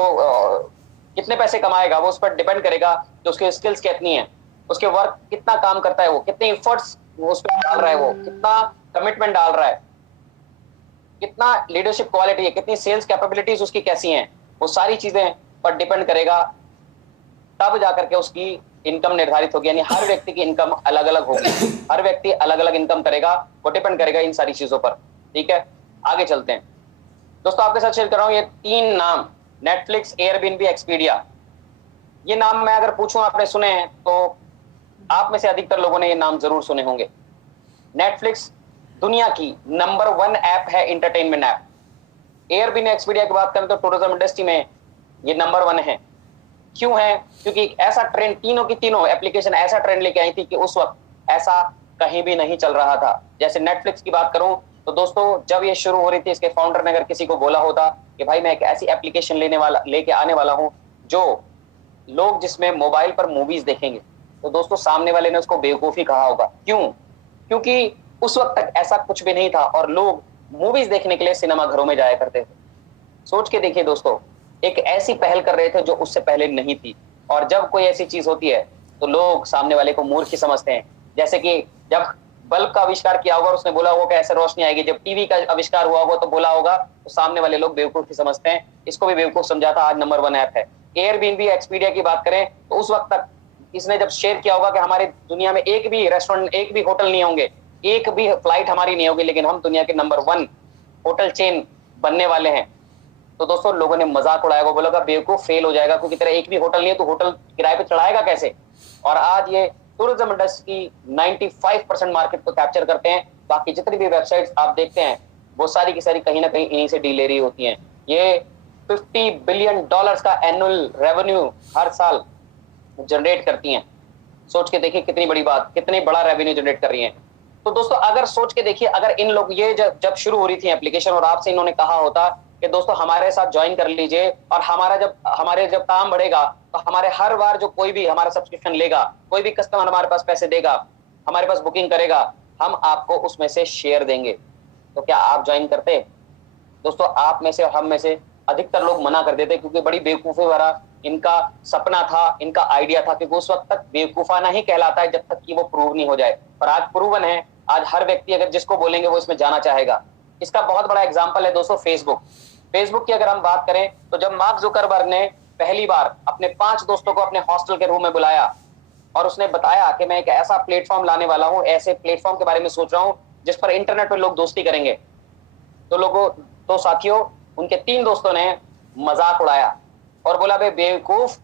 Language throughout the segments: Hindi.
जो कितने पैसे कमाएगा वो उस पर डिपेंड करेगा, जो उसकी स्किल्स कितनी है, उसके वर्क कितना काम करता है, वो कितने एफर्ट्स वो उस पर डाल रहा है, वो कितना कमिटमेंट डाल रहा है, कितना लीडरशिप क्वालिटी है, कितनी सेल्स कैपेबिलिटीज उसकी कैसी हैं, वो सारी चीजें पर डिपेंड करेगा। तब जाकर के उसकी इनकम निर्धारित होगी। यानी हर व्यक्ति की इनकम अलग अलग होगी, हर व्यक्ति अलग अलग इनकम करेगा, वो डिपेंड करेगा इन सारी चीजों पर। ठीक है, आगे चलते हैं दोस्तों। आपके साथ शेयर कर रहा हूं ये 3 नाम, नेटफ्लिक्स, एयरबीएनबी, एक्सपीडिया। ये नाम मैं अगर पूछूं आपने सुने हैं तो आप में से अधिकतर लोगों ने ये नाम जरूर सुने होंगे। नेटफ्लिक्स दुनिया की नंबर 1 ऐप है, इंटरटेनमेंट ऐप। एयरबीएनबी, एक्सपीडिया की बात करें तो टूरिज्म इंडस्ट्री में ये नंबर 1 है। क्यों है? क्योंकि एक ऐसा ट्रेंड, तीनों की तीनों एप्लीकेशन ऐसा ट्रेंड लेके आई थी कि उस वक्त ऐसा कहीं भी नहीं चल रहा था। जैसे नेटफ्लिक्स की बात करूं तो दोस्तों, जब ये शुरू हो रही थी, इसके फाउंडर ने अगर किसी को बोला होता कि भाई मैं एक ऐसी एप्लीकेशन लेके आने वाला हूं जो लोग जिसमें मोबाइल पर मूवीज देखेंगे, तो दोस्तों सामने वाले ने उसको बेवकूफी कहा होगा। क्यों? क्योंकि उस वक्त तक ऐसा कुछ भी नहीं था और लोग मूवीज देखने के लिए सिनेमा घरों में जाया करते थे। सोच के देखिए दोस्तों, एक ऐसी पहल कर रहे थे जो उससे पहले नहीं थी। और जब कोई ऐसी चीज होती है तो लोग सामने वाले को मूर्ख ही समझते हैं। जैसे कि जब बल्ब का आविष्कार किया होगा, उसने बोला होगा कि ऐसे रोशनी आएगी। जब टीवी का आविष्कार हुआ होगा तो बोला होगा, तो सामने वाले लोग बेवकूफ ही समझते हैं। इसको भी बेवकूफ समझा था, आज नंबर 1 ऐप है। एयरबीएनबी, एक्सपीडिया की बात करें तो उस वक्त तक इसने जब शेयर किया होगा कि हमारे दुनिया में एक भी रेस्टोरेंट, एक भी होटल नहीं होंगे, एक भी फ्लाइट हमारी नहीं होगी, लेकिन हम दुनिया के नंबर 1 होटल चेन बनने वाले हैं। तो दोस्तों लोगों ने मजाक उड़ाया, वो बोला बेवकूफ, फेल हो जाएगा, क्योंकि तेरा एक भी होटल नहीं है तो होटल किराए पे चढ़ाएगा कैसे। और आज ये टूरिज्म इंडस्ट्री की 95% मार्केट को कैप्चर करते हैं। बाकी जितनी भी वेबसाइट्स आप देखते हैं वो सारी की सारी कहीं ना कहीं इन्हीं से डील ले रही होती हैं। ये $50 बिलियन का एनुअल रेवेन्यू हर साल जनरेट करती हैं। सोच के देखिए कितनी बड़ी बात, कितनी बड़ा रेवेन्यू जनरेट कर रही हैं। तो दोस्तों अगर सोच के देखिए, अगर इन लोग ये जब शुरू हो रही थी एप्लीकेशन और आपसे इन्होंने कहा होता कि दोस्तों हमारे साथ ज्वाइन कर लीजिए, और हमारे जब काम बढ़ेगा तो हमारे हर बार जो कोई भी हमारा सब्सक्रिप्शन लेगा, कोई भी कस्टमर हमारे पास पैसे देगा, हमारे पास बुकिंग करेगा, हम आपको उसमें से शेयर देंगे, तो क्या आप ज्वाइन करते? दोस्तों आप में से और हम में से अधिकतर लोग मना कर देते, क्योंकि बड़ी बेवकूफी भरा इनका सपना था, इनका आइडिया था। क्योंकि उस वक्त तक बेवकूफाना ही कहलाता है जब तक कि वो प्रूव नहीं हो जाए। पर आज प्रूवन है, आज हर व्यक्ति अगर जिसको बोलेंगे वो इसमें जाना चाहेगा। इसका बहुत बड़ा एग्जांपल है दोस्तों फेसबुक। फेसबुक की अगर हम बात करें तो जब मार्क जुकरबर्ग ने पहली बार अपने 5 दोस्तों को अपने हॉस्टल के रूम में बुलाया और उसने बताया कि मैं एक ऐसा प्लेटफॉर्म लाने वाला हूं, ऐसे प्लेटफॉर्म के बारे में सोच रहा हूं जिस पर इंटरनेट पर लोग दोस्ती करेंगे, तो साथियों उनके 3 दोस्तों ने मजाक उड़ाया और बोला बे बेवकूफ,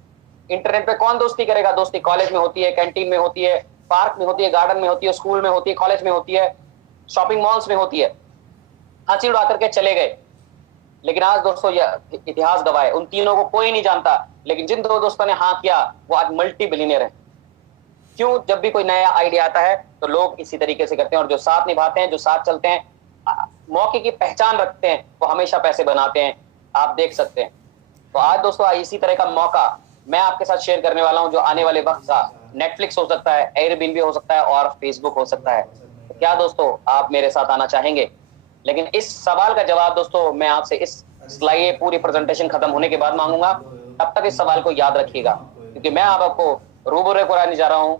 इंटरनेट पे कौन दोस्ती करेगा? दोस्ती कॉलेज में होती है, कैंटीन में होती है, पार्क में होती है, गार्डन में होती है, स्कूल में होती है, कॉलेज में होती है, शॉपिंग मॉल्स में होती है। हंसी उड़ा करके चले गए। लेकिन आज दोस्तों यह इतिहास गवाह है, उन तीनों को कोई नहीं जानता, लेकिन जिन 2 दोस्तों ने हाँ किया वो आज मल्टी बिलियनियर है। क्यों? जब भी कोई नया आइडिया आता है तो लोग इसी तरीके से करते हैं, और जो साथ निभाते हैं, जो साथ चलते हैं, मौके की पहचान रखते हैं, वो हमेशा पैसे बनाते हैं। आप देख सकते हैं। तो आज दोस्तों इसी तरह का मौका मैं आपके साथ शेयर करने वाला हूं, जो आने वाले वक्त का नेटफ्लिक्स हो सकता है, एयरबीएनबी हो सकता है और फेसबुक हो सकता है। तो क्या दोस्तों आप मेरे साथ आना चाहेंगे? लेकिन इस सवाल का जवाब दोस्तों मैं आपसे इस स्लाइड पूरी प्रेजेंटेशन खत्म होने के बाद मांगूंगा। तब तक इस सवाल को याद रखिएगा, क्योंकि मैं आपको रूबरू कराने जा रहा हूं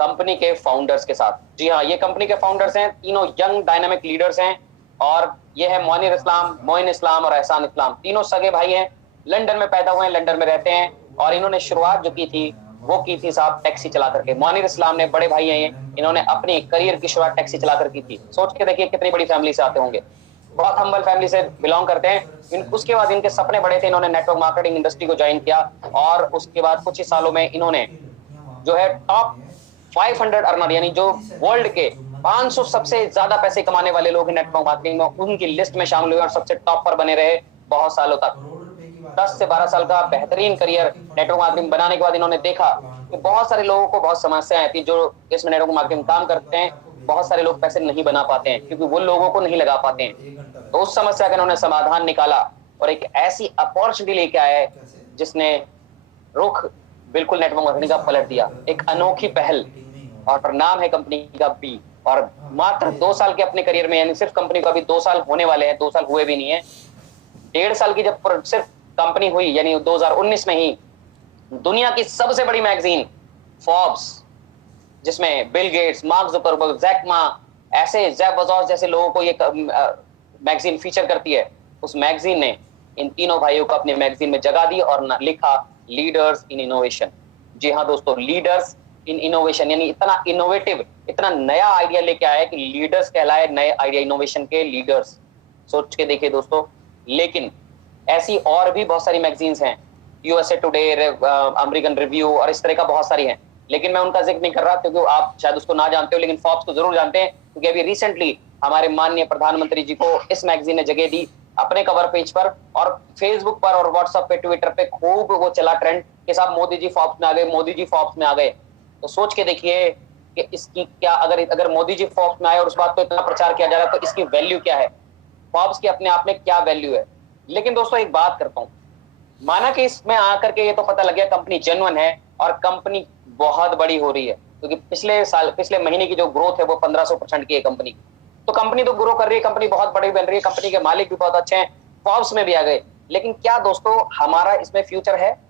कंपनी के फाउंडर्स के साथ। जी हाँ, ये कंपनी के फाउंडर्स हैं, तीनों यंग डायनामिक लीडर्स हैं, और ये है मोनिर इस्लाम, मोइन इस्लाम और एहसान इस्लाम। तीनों सगे भाई हैं, लंदन में पैदा हुए हैं, लंदन में रहते हैं, और इन्होंने शुरुआत जो की थी वो की थी साहब टैक्सी चला करके। मोनिर इस्लाम ने, बड़े भाई हैं ये, इन्होंने अपनी करियर की शुरुआत टैक्सी चला कर की थी। सोच के देखिए कितनी बड़ी फैमिली से आते होंगे, बहुत हम्बल फैमिली से बिलोंग करते हैं। उसके बाद इनके सपने बड़े थे, इन्होंने नेटवर्क मार्केटिंग इंडस्ट्री को ज्वाइन किया, और उसके बाद कुछ ही सालों में इन्होंने जो है टॉप 500 अर्नर, यानी जो वर्ल्ड के 500 सबसे ज्यादा पैसे कमाने वाले लोग नेटवर्क मार्केटिंग में, उनकी लिस्ट में शामिल हुए और सबसे टॉप पर बने रहे बहुत सालों तक। 10 से 12 साल का बेहतरीन करियर नेटवर्क मार्केटिंग बनाने के बाद इन्होंने देखा कि बहुत सारे लोगों को बहुत समस्याएं आती, जो इसमें नेटवर्क मार्केटिंग काम करते हैं, बहुत सारे लोग पैसे नहीं बना पाते हैं क्योंकि वो लोगों को नहीं लगा पाते हैं। तो उस समस्या का इन्होंने समाधान निकाला और एक ऐसी अपॉर्चुनिटी लेके आए जिसने रुख बिल्कुल नेटवर्क मार्केटिंग का पलट दिया। एक अनोखी पहल, और नाम है कंपनी का बी। और मात्र 2 साल के अपने करियर में, यानी सिर्फ कंपनी को अभी 2 साल होने वाले हैं, 2 साल हुए भी नहीं है, 1.5 साल की जब सिर्फ कंपनी हुई, यानी 2019 में ही दुनिया की सबसे बड़ी मैगजीन फोर्ब्स, जिसमें Bill Gates, Mark Zuckerberg, Jack Ma, ऐसे जेफ बेजोस जैसे लोगों को ये मैगजीन फीचर करती है, उस मैगजीन ने इन तीनों भाइयों को अपने मैगजीन में जगह दी और लिखा लीडर्स इन इनोवेशन। जी हाँ दोस्तों, लीडर्स इन इनोवेशन, यानी इतना इनोवेटिव, इतना नया आइडिया लेके आया कि लीडर्स कहलाए नए आइडिया इनोवेशन के लीडर्स। सोच के देखिए दोस्तों। लेकिन ऐसी और भी बहुत सारी मैगजीन्स हैं, यूएसए टुडे, अमेरिकन रिव्यू और इस तरह का बहुत सारी हैं, लेकिन मैं उनका जिक्र नहीं कर रहा क्योंकि आप शायद उसको ना जानते हो, लेकिन फोर्ब्स को जरूर जानते हैं, क्योंकि अभी रिसेंटली हमारे माननीय प्रधानमंत्री जी को इस मैगजीन ने जगह दी अपने कवर पेज पर, और फेसबुक पर और व्हाट्सएप पे, ट्विटर पे खूब वो चला ट्रेंड कि साहब मोदी जी फोर्ब्स में आ गए, मोदी जी फोर्ब्स में आ गए। तो सोच के देखिए कि इसकी क्या, अगर मोदी जी फोर्ब्स में आए और उस बात को इतना प्रचार किया जा रहा है, तो इसकी वैल्यू क्या है, फोर्ब्स की अपने आप में क्या वैल्यू है। लेकिन दोस्तों एक बात करता हूं, माना कि इसमें आकर के ये तो पता लग गया कंपनी जेन्युइन है और कंपनी बहुत बड़ी हो रही है, क्योंकि पिछले महीने की जो ग्रोथ है वो 1500% की है कंपनी। तो कंपनी तो ग्रो कर रही है, कंपनी बहुत बड़ी बन रही है, कंपनी के मालिक भी बहुत अच्छे हैं, फोर्ब्स में भी आ गए। लेकिन क्या दोस्तों हमारा इसमें फ्यूचर है?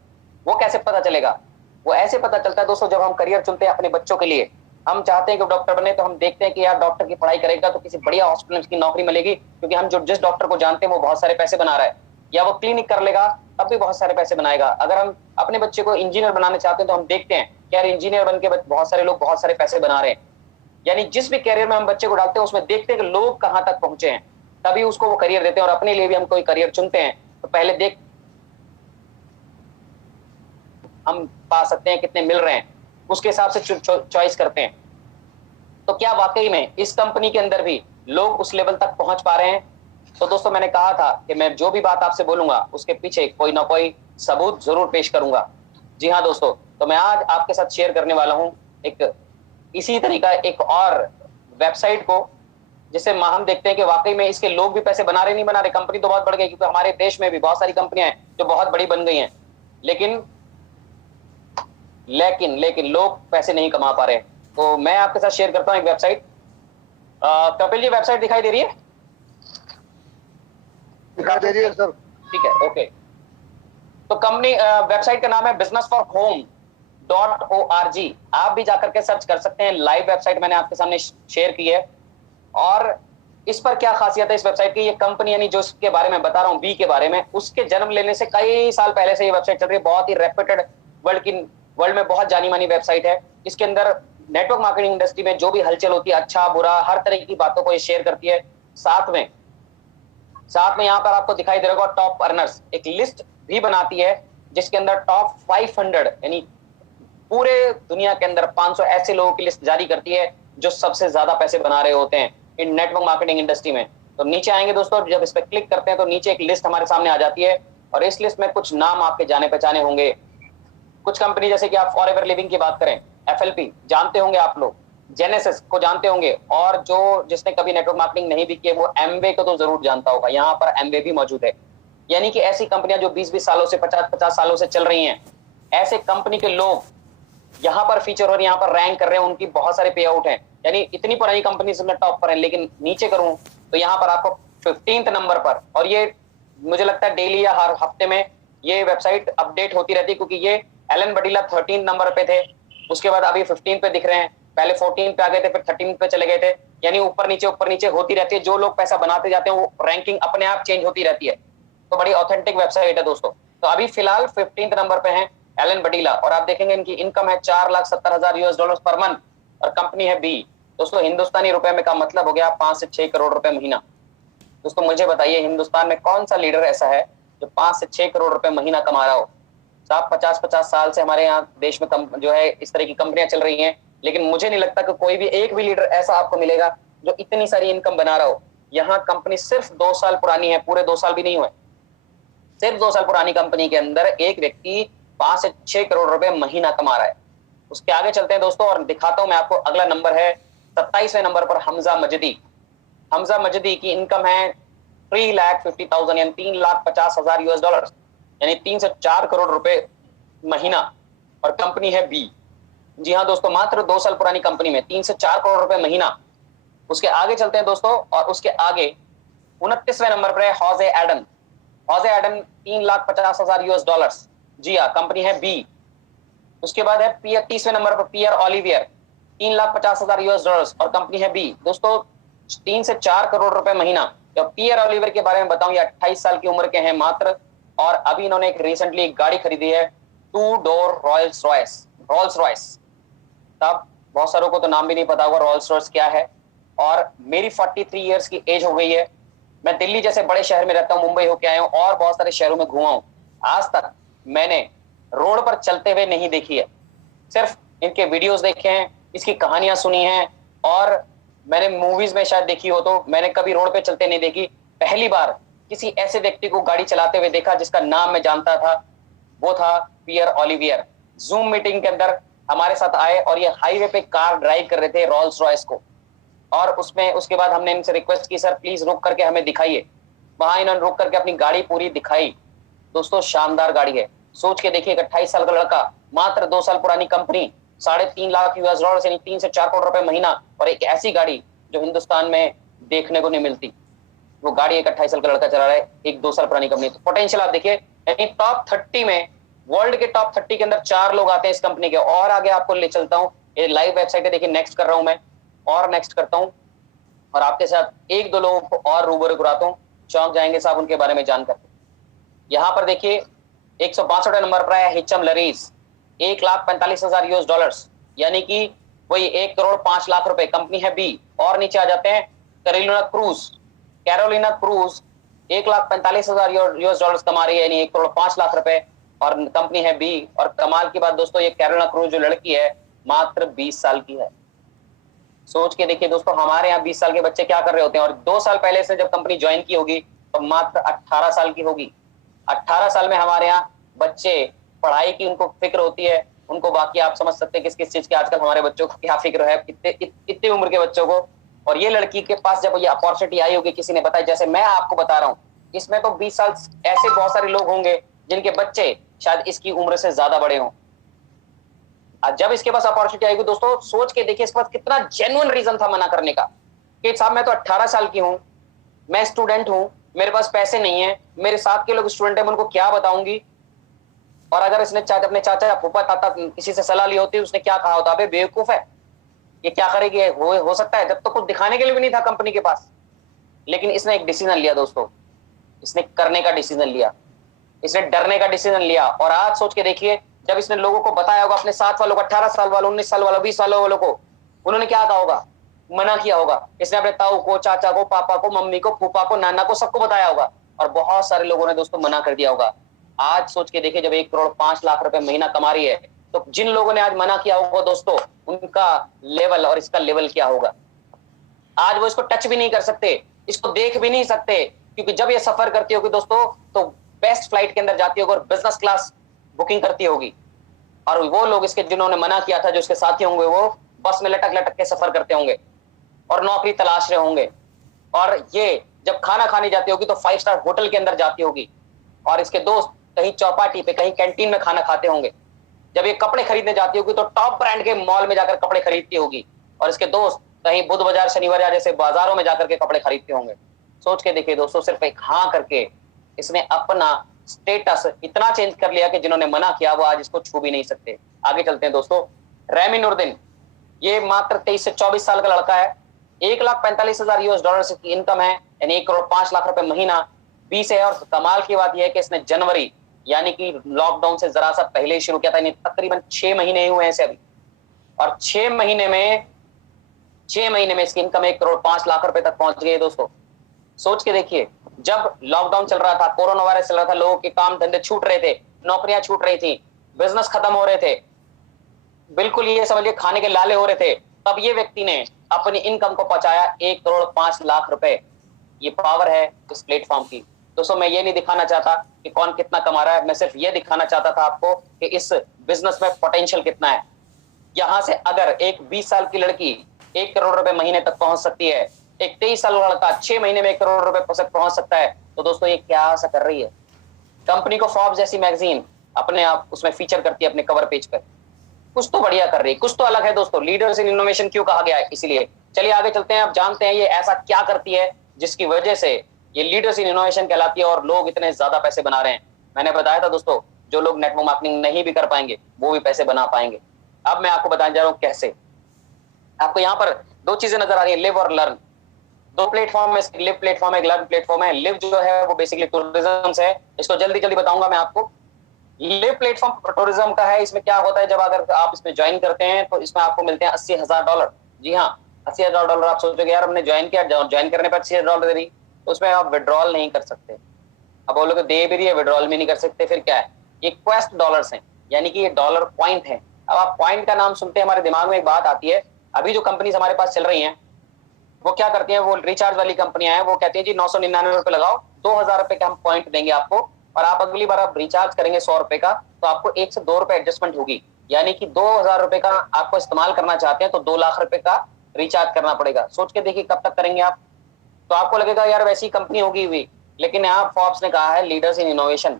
वो कैसे पता चलेगा? वो ऐसे पता चलता है दोस्तों, जब हम करियर चुनते हैं अपने बच्चों के लिए। हम चाहते हैं कि डॉक्टर बने, तो हम देखते हैं कि यार डॉक्टर की पढ़ाई करेगा तो किसी बढ़िया हॉस्पिटल में की नौकरी मिलेगी, क्योंकि हम जिस डॉक्टर को जानते हैं वो बहुत सारे पैसे बना रहा है, या वो क्लिनिक कर लेगा तब भी बहुत सारे पैसे बनाएगा। अगर हम अपने बच्चे को इंजीनियर बनाना चाहते हैं तो हम देखते हैं कि यार इंजीनियर बन के बहुत सारे लोग बहुत सारे पैसे बना रहे हैं। यानी जिस भी करियर में हम बच्चे को डालते हैं उसमें देखते हैं कि लोग कहां तक पहुंचे हैं, तभी उसको वो करियर देते हैं। और अपने लिए भी हम कोई करियर चुनते हैं तो पहले देख हम पा सकते हैं कितने मिल रहे हैं, उसके हिसाब से चॉइस करते हैं। तो क्या वाकई में इस कंपनी के अंदर भी लोग उस लेवल तक पहुंच पा रहे हैं? तो दोस्तों मैंने कहा था कि मैं जो भी बात आपसे बोलूंगा उसके पीछे कोई ना कोई सबूत जरूर पेश करूंगा। जी हाँ दोस्तों, तो मैं आज आपके साथ शेयर करने वाला हूं एक इसी तरीका एक और वेबसाइट को, जिससे हम देखते हैं कि वाकई में इसके लोग भी पैसे बना रहे नहीं बना रहे। कंपनी तो बहुत बढ़ गई, क्योंकि हमारे देश में भी बहुत सारी कंपनियां हैं जो बहुत बड़ी बन गई हैं, लेकिन लेकिन लेकिन लोग पैसे नहीं कमा पा रहे। तो मैं आपके साथ शेयर करता हूं एक वेबसाइट। कपिल जी वेबसाइट दिखाई दे रही है? दिखाई दे रही है सर। ठीक है, ओके। तो कंपनी वेबसाइट का नाम है businessforhome.org। आप भी जाकर के सर्च कर सकते हैं, लाइव वेबसाइट मैंने आपके सामने शेयर की है। और इस पर क्या खासियत है इस वेबसाइट की? ये कंपनी यानी जो इसके बारे में बता रहा हूं, बी के बारे में, उसके जन्म लेने से कई साल पहले से ये वेबसाइट चल रही है। बहुत ही रेप्यूटेड, वर्ल्ड में बहुत जानी मानी वेबसाइट है। इसके अंदर नेटवर्क मार्केटिंग इंडस्ट्री में जो भी हलचल होती है, अच्छा बुरा हर तरह की बातों को ये शेयर करती है। साथ में यहाँ पर आपको दिखाई दे रहा होगा टॉप अर्नर्स, एक लिस्ट भी बनाती है जिसके अंदर टॉप 500 यानी पूरे दुनिया के अंदर 500 ऐसे लोगों की लिस्ट जारी करती है जो सबसे ज्यादा पैसे बना रहे होते हैं इन नेटवर्क मार्केटिंग इंडस्ट्री में। तो नीचे आएंगे दोस्तों, जब इस पर क्लिक करते हैं तो नीचे एक लिस्ट हमारे सामने आ जाती है, और इस लिस्ट में कुछ नाम आपके जाने पहचाने होंगे। कुछ कंपनी जैसे कि आप फॉरएवर लिविंग की बात करें, एफएलपी जानते होंगे आप लोग, जेनेसिस को जानते होंगे, और जो जिसने कभी नेटवर्क मार्केटिंग नहीं भी किए वो एमवे को तो जरूर जानता होगा। यहाँ पर एमवे भी मौजूद है। यानी कि ऐसी कंपनियां जो 20-20 सालों से 50-50 सालों से चल रही हैं, ऐसे कंपनी के लोग यहाँ पर फीचर और यहाँ पर रैंक कर रहे हैं, उनकी बहुत सारे पे आउट हैं। यानी इतनी पुरानी कंपनी में टॉप पर है। लेकिन नीचे करूं तो यहाँ पर आपको 15th नंबर पर, और ये मुझे लगता है डेली या हर हफ्ते में ये वेबसाइट अपडेट होती रहती है, क्योंकि ये एलन बडीला 13 नंबर पे थे, उसके बाद अभी 15 पे दिख रहे हैं, पहले 14 पे आ गए थे, फिर 13 पे चले गए थे। यानी ऊपर नीचे होती रहती है। जो लोग पैसा बनाते जाते हैं वो रैंकिंग अपने आप चेंज होती रहती है। तो बड़ी ऑथेंटिक वेबसाइट है दोस्तों। तो अभी फिलहाल 15th नंबर पे है एलन बडीला, और आप देखेंगे इनकी इनकम है $4,70,000 पर मंथ, और कंपनी है बी। दोस्तों हिंदुस्तानी रुपए में का मतलब हो गया 5 से 6 करोड़ रुपए महीना। दोस्तों मुझे बताइए हिंदुस्तान में कौन सा लीडर ऐसा है जो 5 से 6 करोड़ रुपए महीना कमा रहा हो? साहब 50-50 साल से हमारे यहाँ देश में जो है इस तरह की कंपनियां चल रही हैं, लेकिन मुझे नहीं लगता कि कोई भी एक भी लीडर ऐसा आपको मिलेगा जो इतनी सारी इनकम बना रहा हो। यहाँ कंपनी सिर्फ 2 साल पुरानी है, पूरे 2 साल भी नहीं हुए, सिर्फ 2 साल पुरानी कंपनी के अंदर एक व्यक्ति 5 से 6 करोड़ रुपए महीना कमा रहा है। उसके आगे चलते हैं दोस्तों और दिखाता हूं मैं आपको। अगला नंबर है 27वें नंबर पर हमजा मजदी। हमजा मजदी की इनकम है 3,50,000 यानी $3,50,000 यानी 3 से 4 करोड़ रुपए महीना, और कंपनी है बी। जी हाँ दोस्तों, मात्र 2 साल पुरानी कंपनी में 3 से 4 करोड़ रुपए महीना। उसके आगे चलते हैं दोस्तों, और उसके आगे 29वें नंबर पर है हौजे एडन। हौजे एडन 3,50,000 यूएस डॉलर्स। जी हाँ, कंपनी है बी। उसके बाद है पियर, 30वें नंबर पर पियर ओलिवियर, 3,50,000 यूएस डॉलर्स और कंपनी है बी। दोस्तों 3 से 4 करोड़ रुपए महीना। जब पियर ओलिवियर के बारे में बताऊं, ये 28 साल की उम्र के हैं मात्र, और अभी इन्होंने एक रिसेंटली एक गाड़ी खरीदी है, 2 डोर रॉयल्स रॉयस। तब बहुत सारों को तो नाम भी नहीं पता होगा रॉयल्स रॉयस क्या है। और मेरी 43 ईयर्स की एज हो गई है। मैं दिल्ली जैसे बड़े शहर में रहता हूं, मुंबई होके आया हूं और बहुत सारे शहरों में घुमा हूं। आज तक मैंने रोड पर चलते हुए नहीं देखी है, सिर्फ इनके वीडियोस देखे हैं, इसकी कहानियां सुनी हैं, और मैंने मूवीज में शायद देखी हो, तो मैंने कभी रोड पे चलते नहीं देखी। पहली बार किसी ऐसे व्यक्ति को गाड़ी चलाते हुए देखा जिसका नाम मैं जानता था, वो था पियर ओलिवियर। जूम मीटिंग के अंदर हमारे साथ आए और ये हाईवे पे कार ड्राइव कर रहे थे रॉल्स रॉयस को, और उसमें उसके बाद हमने इनसे रिक्वेस्ट की, सर प्लीज रुक करके हमें दिखाइए। वहां इन्होंने रुक करके अपनी गाड़ी पूरी दिखाई। दोस्तों शानदार गाड़ी है, सोच के देखिए, 28 साल का लड़का, मात्र 2 साल पुरानी कंपनी, 3.5 लाख यूएस डॉलर यानी 3 से 4 करोड़ रुपए महीना, और एक ऐसी गाड़ी जो हिंदुस्तान में देखने को नहीं मिलती। वो गाड़ी एक 28 साल का लड़का चला रहा है, एक 2 साल पुरानी कंपनी। तो पोटेंशियल आप देखिए, यानी टॉप 30 में, वर्ल्ड के टॉप 30 के अंदर 4 लोग आते हैं इस कंपनी के। और आगे आपको ले चलता हूँ, ये लाइव वेबसाइट है, देखिए नेक्स्ट कर रहा हूं मैं, और नेक्स्ट करता हूं, और आपके साथ 1-2 लोगों को और रूबरू कराता हूं, चौंक जाएंगे साहब उनके बारे में जानकर। यहां पर देखिए 162 नंबर पर है हिचम लरीज, 1,45,000 यूएस डॉलर्स, यानी कि वही 1 करोड़ 5 लाख रुपए, कंपनी है बी। और नीचे आ जाते हैं कैरोलिना क्रूज, 1,45,000 यूएस डॉलर्स कमा रही है, यानी 1 करोड़ 5 लाख रुपए, और कंपनी है बी। और कमाल की बात दोस्तों, ये कैरोलिना क्रूज जो लड़की है मात्र 20 साल की है। सोच के देखिए दोस्तों, हमारे यहाँ 20 साल के बच्चे क्या कर रहे होते हैं, और 2 साल पहले से जब कंपनी ज्वाइन की होगी तो मात्र 18 साल की होगी। 18 साल में हमारे यहाँ बच्चे, पढ़ाई की उनको फिक्र होती है, उनको बाकी आप समझ सकते हैं किस किस चीज की आजकल हमारे बच्चों को क्या फिक्र है, इतनी उम्र के बच्चों को। और ये लड़की के पास जब ये अपॉर्चुनिटी आई होगी, किसी ने बताया, जैसे मैं आपको बता रहा हूँ, इसमें तो 20 साल ऐसे बहुत सारे लोग होंगे जिनके बच्चे शायद इसकी उम्र से ज्यादा बड़े हों। जब इसके पास अपॉर्चुनिटी आएगी दोस्तों, सोच के देखिए इसके पास कितना जेन्युइन रीजन था मना करने का, कि साहब मैं तो 18 साल की हूं, मैं स्टूडेंट हूं, मेरे पास पैसे नहीं है, मेरे साथ के लोग स्टूडेंट है, मैं उनको क्या बताऊंगी। और अगर इसने अपने चाचा फूफा ताता किसी से सलाह ली होती, उसने क्या कहा होता, अबे बेवकूफ है, ये क्या करेगी, हो सकता है। जब तो कुछ दिखाने के लिए भी नहीं था कंपनी के पास, लेकिन इसने एक डिसीजन लिया दोस्तों, इसने करने का डिसीजन लिया, इसने डरने का डिसीजन लिया। और आज सोच के देखिए, जब इसने लोगों को बताया होगा, अपने साथ वालों को, 18 साल वालों, 19 साल वालों, 20 साल वालों को, उन्होंने क्या कहा होगा, मना किया होगा। इसने अपने ताऊ को, चाचा को, पापा को, मम्मी को, फूफा को, नाना को, सबको बताया होगा, और बहुत सारे लोगों ने दोस्तों मना कर दिया होगा। आज सोच के देखिए, जब 1 करोड़ 5 लाख रुपए महीना कमा रही है, तो जिन लोगों ने आज मना किया होगा दोस्तों, उनका लेवल और इसका लेवल क्या होगा। आज वो इसको टच भी नहीं कर सकते, इसको देख भी नहीं सकते, क्योंकि जब ये सफर करती होगी दोस्तों, तो बेस्ट फ्लाइट के अंदर जाती होगी और बिजनेस क्लास बुकिंग करती होगी। और वो लोग इसके जिन्होंने मना किया था, जो इसके साथी होंगे, वो बस में लटक लटक के सफर करते होंगे और नौकरी तलाश रहे होंगे। और ये जब खाना खाने जाती होगी तो 5 स्टार होटल के अंदर जाती होगी, और इसके दोस्त कहीं चौपाटी पे, कहीं कैंटीन में खाना खाते होंगे। जब ये कपड़े खरीदने जाती होगी तो टॉप ब्रांड के मॉल में जाकर कपड़े खरीदती होगी, और इसके दोस्त कहीं बुध बाजार, शनिवार जैसे बाजारों में जाकर के कपड़े खरीदते होंगे। सोच के देखिए दोस्तों, सिर्फ एक हाँ करके इसने अपना स्टेटस इतना चेंज कर लिया कि जिन्होंने मना किया वो आज इसको छू भी नहीं सकते। आगे चलते हैं दोस्तों, रेमी नूरदीन, ये मात्र 23 से 24 साल का लड़का है, 1,45,000 यूएस डॉलर की इनकम है, यानी 1 करोड़ 5 लाख रुपए महीना, 20 है। और कमाल की बात यह है कि इसने जनवरी, यानी कि लॉकडाउन से जरा सा पहले ही शुरू किया था, यानी तकरीबन 6 महीने हुए हैं इसे अभी, और 6 महीने में इसकी इनकम 1 करोड़ 5 लाख रुपए तक पहुंच गई है दोस्तों। सोच के देखिए, जब लॉकडाउन चल रहा था, कोरोना वायरस चल रहा था, लोगों के काम धंधे छूट रहे थे, नौकरियां छूट रही थी, बिजनेस खत्म हो रहे थे, बिल्कुल ये समझिए खाने के लाले हो रहे थे, तब ये व्यक्ति ने अपनी इनकम को पहुंचाया 1 करोड़ 5 लाख रुपए। ये पावर है इस प्लेटफॉर्म की दोस्तों। मैं ये नहीं दिखाना चाहता कि कौन कितना कमा रहा है, मैं सिर्फ ये दिखाना चाहता था आपको कि इस बिजनेस में पोटेंशियल कितना है। यहां से अगर एक 20 साल की लड़की 1 करोड़ रुपए महीने तक पहुंच सकती है, एक 23 साल का लड़का 6 महीने में 1 करोड़ रुपए तक पहुंच सकता है, तो दोस्तों ये क्या आशा कर रही है। कंपनी को फोर्ब्स जैसी मैगजीन अपने आप उसमें फीचर करती है अपने कवर पेज पर। कुछ तो बढ़िया कर रही है, कुछ तो अलग है दोस्तों। लीडर्स इन इनोवेशन क्यों कहा गया है, इसीलिए। चलिए आगे चलते हैं, अब जानते हैं ये ऐसा क्या करती है जिसकी वजह से ये लीडर्स इन इनोवेशन कहलाती है और लोग इतने ज्यादा पैसे बना रहे हैं। मैंने बताया था दोस्तों, जो लोग नेटवर्क मार्केटिंग नहीं भी कर पाएंगे वो भी पैसे बना पाएंगे। अब मैं आपको बताने जा रहा हूं कैसे। आपको यहाँ पर दो चीजें नजर आ रही है, लिव और लर्न। दो प्लेटफॉर्म है, लिव प्लेटफॉर्म है, एक लर्न प्लेटफॉर्म है। लिव जो है वो बेसिकली टूरिज्म है, इसको जल्दी जल्दी बताऊंगा मैं आपको। लिव प्लेटफॉर्म टूरिज्म का है। इसमें क्या होता है, जब अगर आप इसमें ज्वाइन करते हैं तो इसमें आपको मिलते हैं $80,000। जी हाँ, $80,000। आप सोचोगे यार हमने ज्वाइन किया, ज्वाइन करने पर $80,000 दे रही, तो उसमें आप विड्रॉल नहीं कर सकते। अब बोलोगे दे भी रही है, विड्रॉल भी नहीं कर सकते, फिर क्या है? ये क्वेस्ट डॉलर्स हैं, यानी कि ये डॉलर पॉइंट है। अब आप पॉइंट का नाम सुनते हैं हमारे दिमाग में एक बात आती है। अभी जो कंपनीज हमारे पास चल रही हैं वो क्या करती हैं, वो रिचार्ज वाली कंपनियां हैं, वो कहती है जी 999 रुपए लगाओ, 2,000 रुपए का हम पॉइंट देंगे आपको, और आप अगली बार आप रिचार्ज करेंगे 100 रुपए का तो आपको 1 से 2 रुपए एडजस्टमेंट होगी। यानी कि 2,000 रुपए का आपको इस्तेमाल करना चाहते हैं तो 2 लाख रुपए का रिचार्ज करना पड़ेगा। सोच के देखिए कब तक करेंगे आप। तो आपको लगेगा यार वैसी कंपनी होगी हुई, लेकिन यहाँ फोर्ब्स ने कहा है लीडर्स इन इनोवेशन,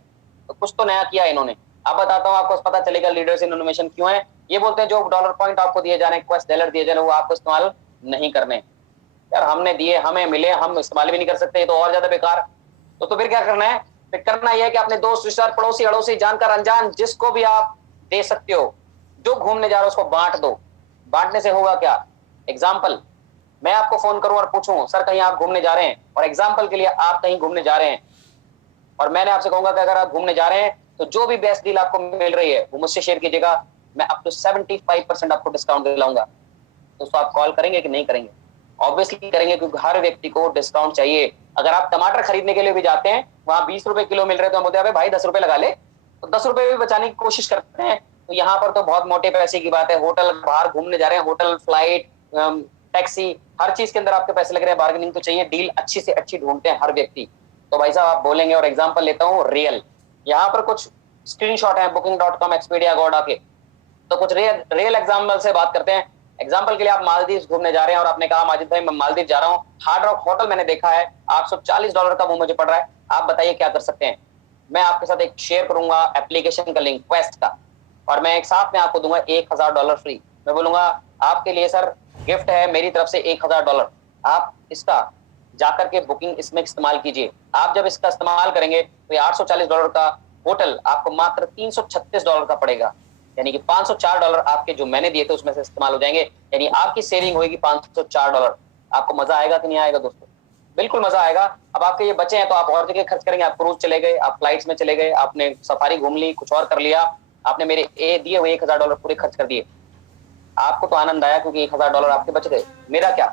तो कुछ तो नया किया इन्होंने। अब बताता हूँ आपको, पता चलेगा लीडर्स इन इनोवेशन क्यों है। ये बोलते हैं जो डॉलर पॉइंट आपको दिए जा रहे हैं, क्वेस्ट डॉलर दिए जा रहे हैं, वो आपको इस्तेमाल नहीं करने। यार हमने दिए, हमें मिले, हम इस्तेमाल भी नहीं कर सकते, ये तो और ज्यादा बेकार। तो फिर क्या करना है? फिर करना यह है कि अपने दोस्त, रिश्तेदार, पड़ोसी, अड़ोसी, जानकार, अनजान, जिसको भी आप दे सकते हो, जो घूमने जा रहा है उसको बांट दो। बांटने से होगा क्या? एग्जाम्पल, मैं आपको फोन करूं और पूछूं सर कहीं आप घूमने जा रहे हैं, और एग्जाम्पल के लिए आप कहीं घूमने जा रहे हैं, और मैंने आपसे कहूंगा कि अगर आप घूमने जा रहे हैं तो जो भी बेस्ट डील आपको मिल रही है वो मुझसे शेयर कीजिएगा, मैं अप टू 75% आपको डिस्काउंट दिलाऊंगा। तो आप कॉल करेंगे कि नहीं करेंगे? ऑब्वियसली करेंगे, क्योंकि हर व्यक्ति को डिस्काउंट चाहिए। अगर आप टमाटर खरीदने के लिए भी जाते हैं, वहां 20 रुपए किलो मिल रहे तो हम बोलते हैं भाई 10 रुपए लगा ले, तो 10 रुपए भी बचाने की कोशिश करते हैं। तो यहाँ पर तो बहुत मोटे पैसे की बात है। होटल, बाहर घूमने जा रहे हैं, होटल, फ्लाइट, टैक्सी, हर चीज के अंदर आपके पैसे लग रहे हैं। बार्गेनिंग तो चाहिए, डील अच्छी से अच्छी ढूंढते हैं हर व्यक्ति। तो भाई साहब आप बोलेंगे, और एग्जाम्पल लेता हूँ रियल, यहाँ पर कुछ स्क्रीनशॉट है booking.com, एक्सपीडिया, अगोडा के। तो कुछ रियल एग्जाम्पल से बात करते हैं। एग्जाम्पल के लिए आप मालदीव घूमने जा रहे हैं और आपने कहा माजिद भाई मैं मालदीव जा रहा हूँ, हार्ड रॉक होटल मैंने देखा है $840 का वो मुझे पड़ रहा है, आप बताइए क्या कर सकते हैं? मैं आपके साथ एक शेयर करूंगा एप्लीकेशन का लिंक क्वेस्ट का, और मैं एक साथ में आपको दूंगा $1,000 फ्री। मैं बोलूंगा आपके लिए सर गिफ्ट है मेरी तरफ से $1,000, आप इसका जाकर के बुकिंग इसमें इस्तेमाल कीजिए। आप जब इसका इस्तेमाल करेंगे तो ये $840 का होटल आपको मात्र $336 का पड़ेगा, यानी कि $504 आपके जो मैंने दिए थे उसमें से इस्तेमाल हो जाएंगे, यानी आपकी सेविंग होगी $504। आपको मजा आएगा कि नहीं आएगा दोस्तों? बिल्कुल मजा आएगा। अब आपके ये बचे हैं तो आप और जगह खर्च करेंगे, आप क्रूज चले गए, आप फ्लाइट्स में चले गए, आपने सफारी घूम ली, कुछ और कर लिया, आपने मेरे दिए हुए $1,000 पूरे खर्च कर दिए। आपको तो आनंद आया क्योंकि $1,000 आपके बच गए, मेरा क्या?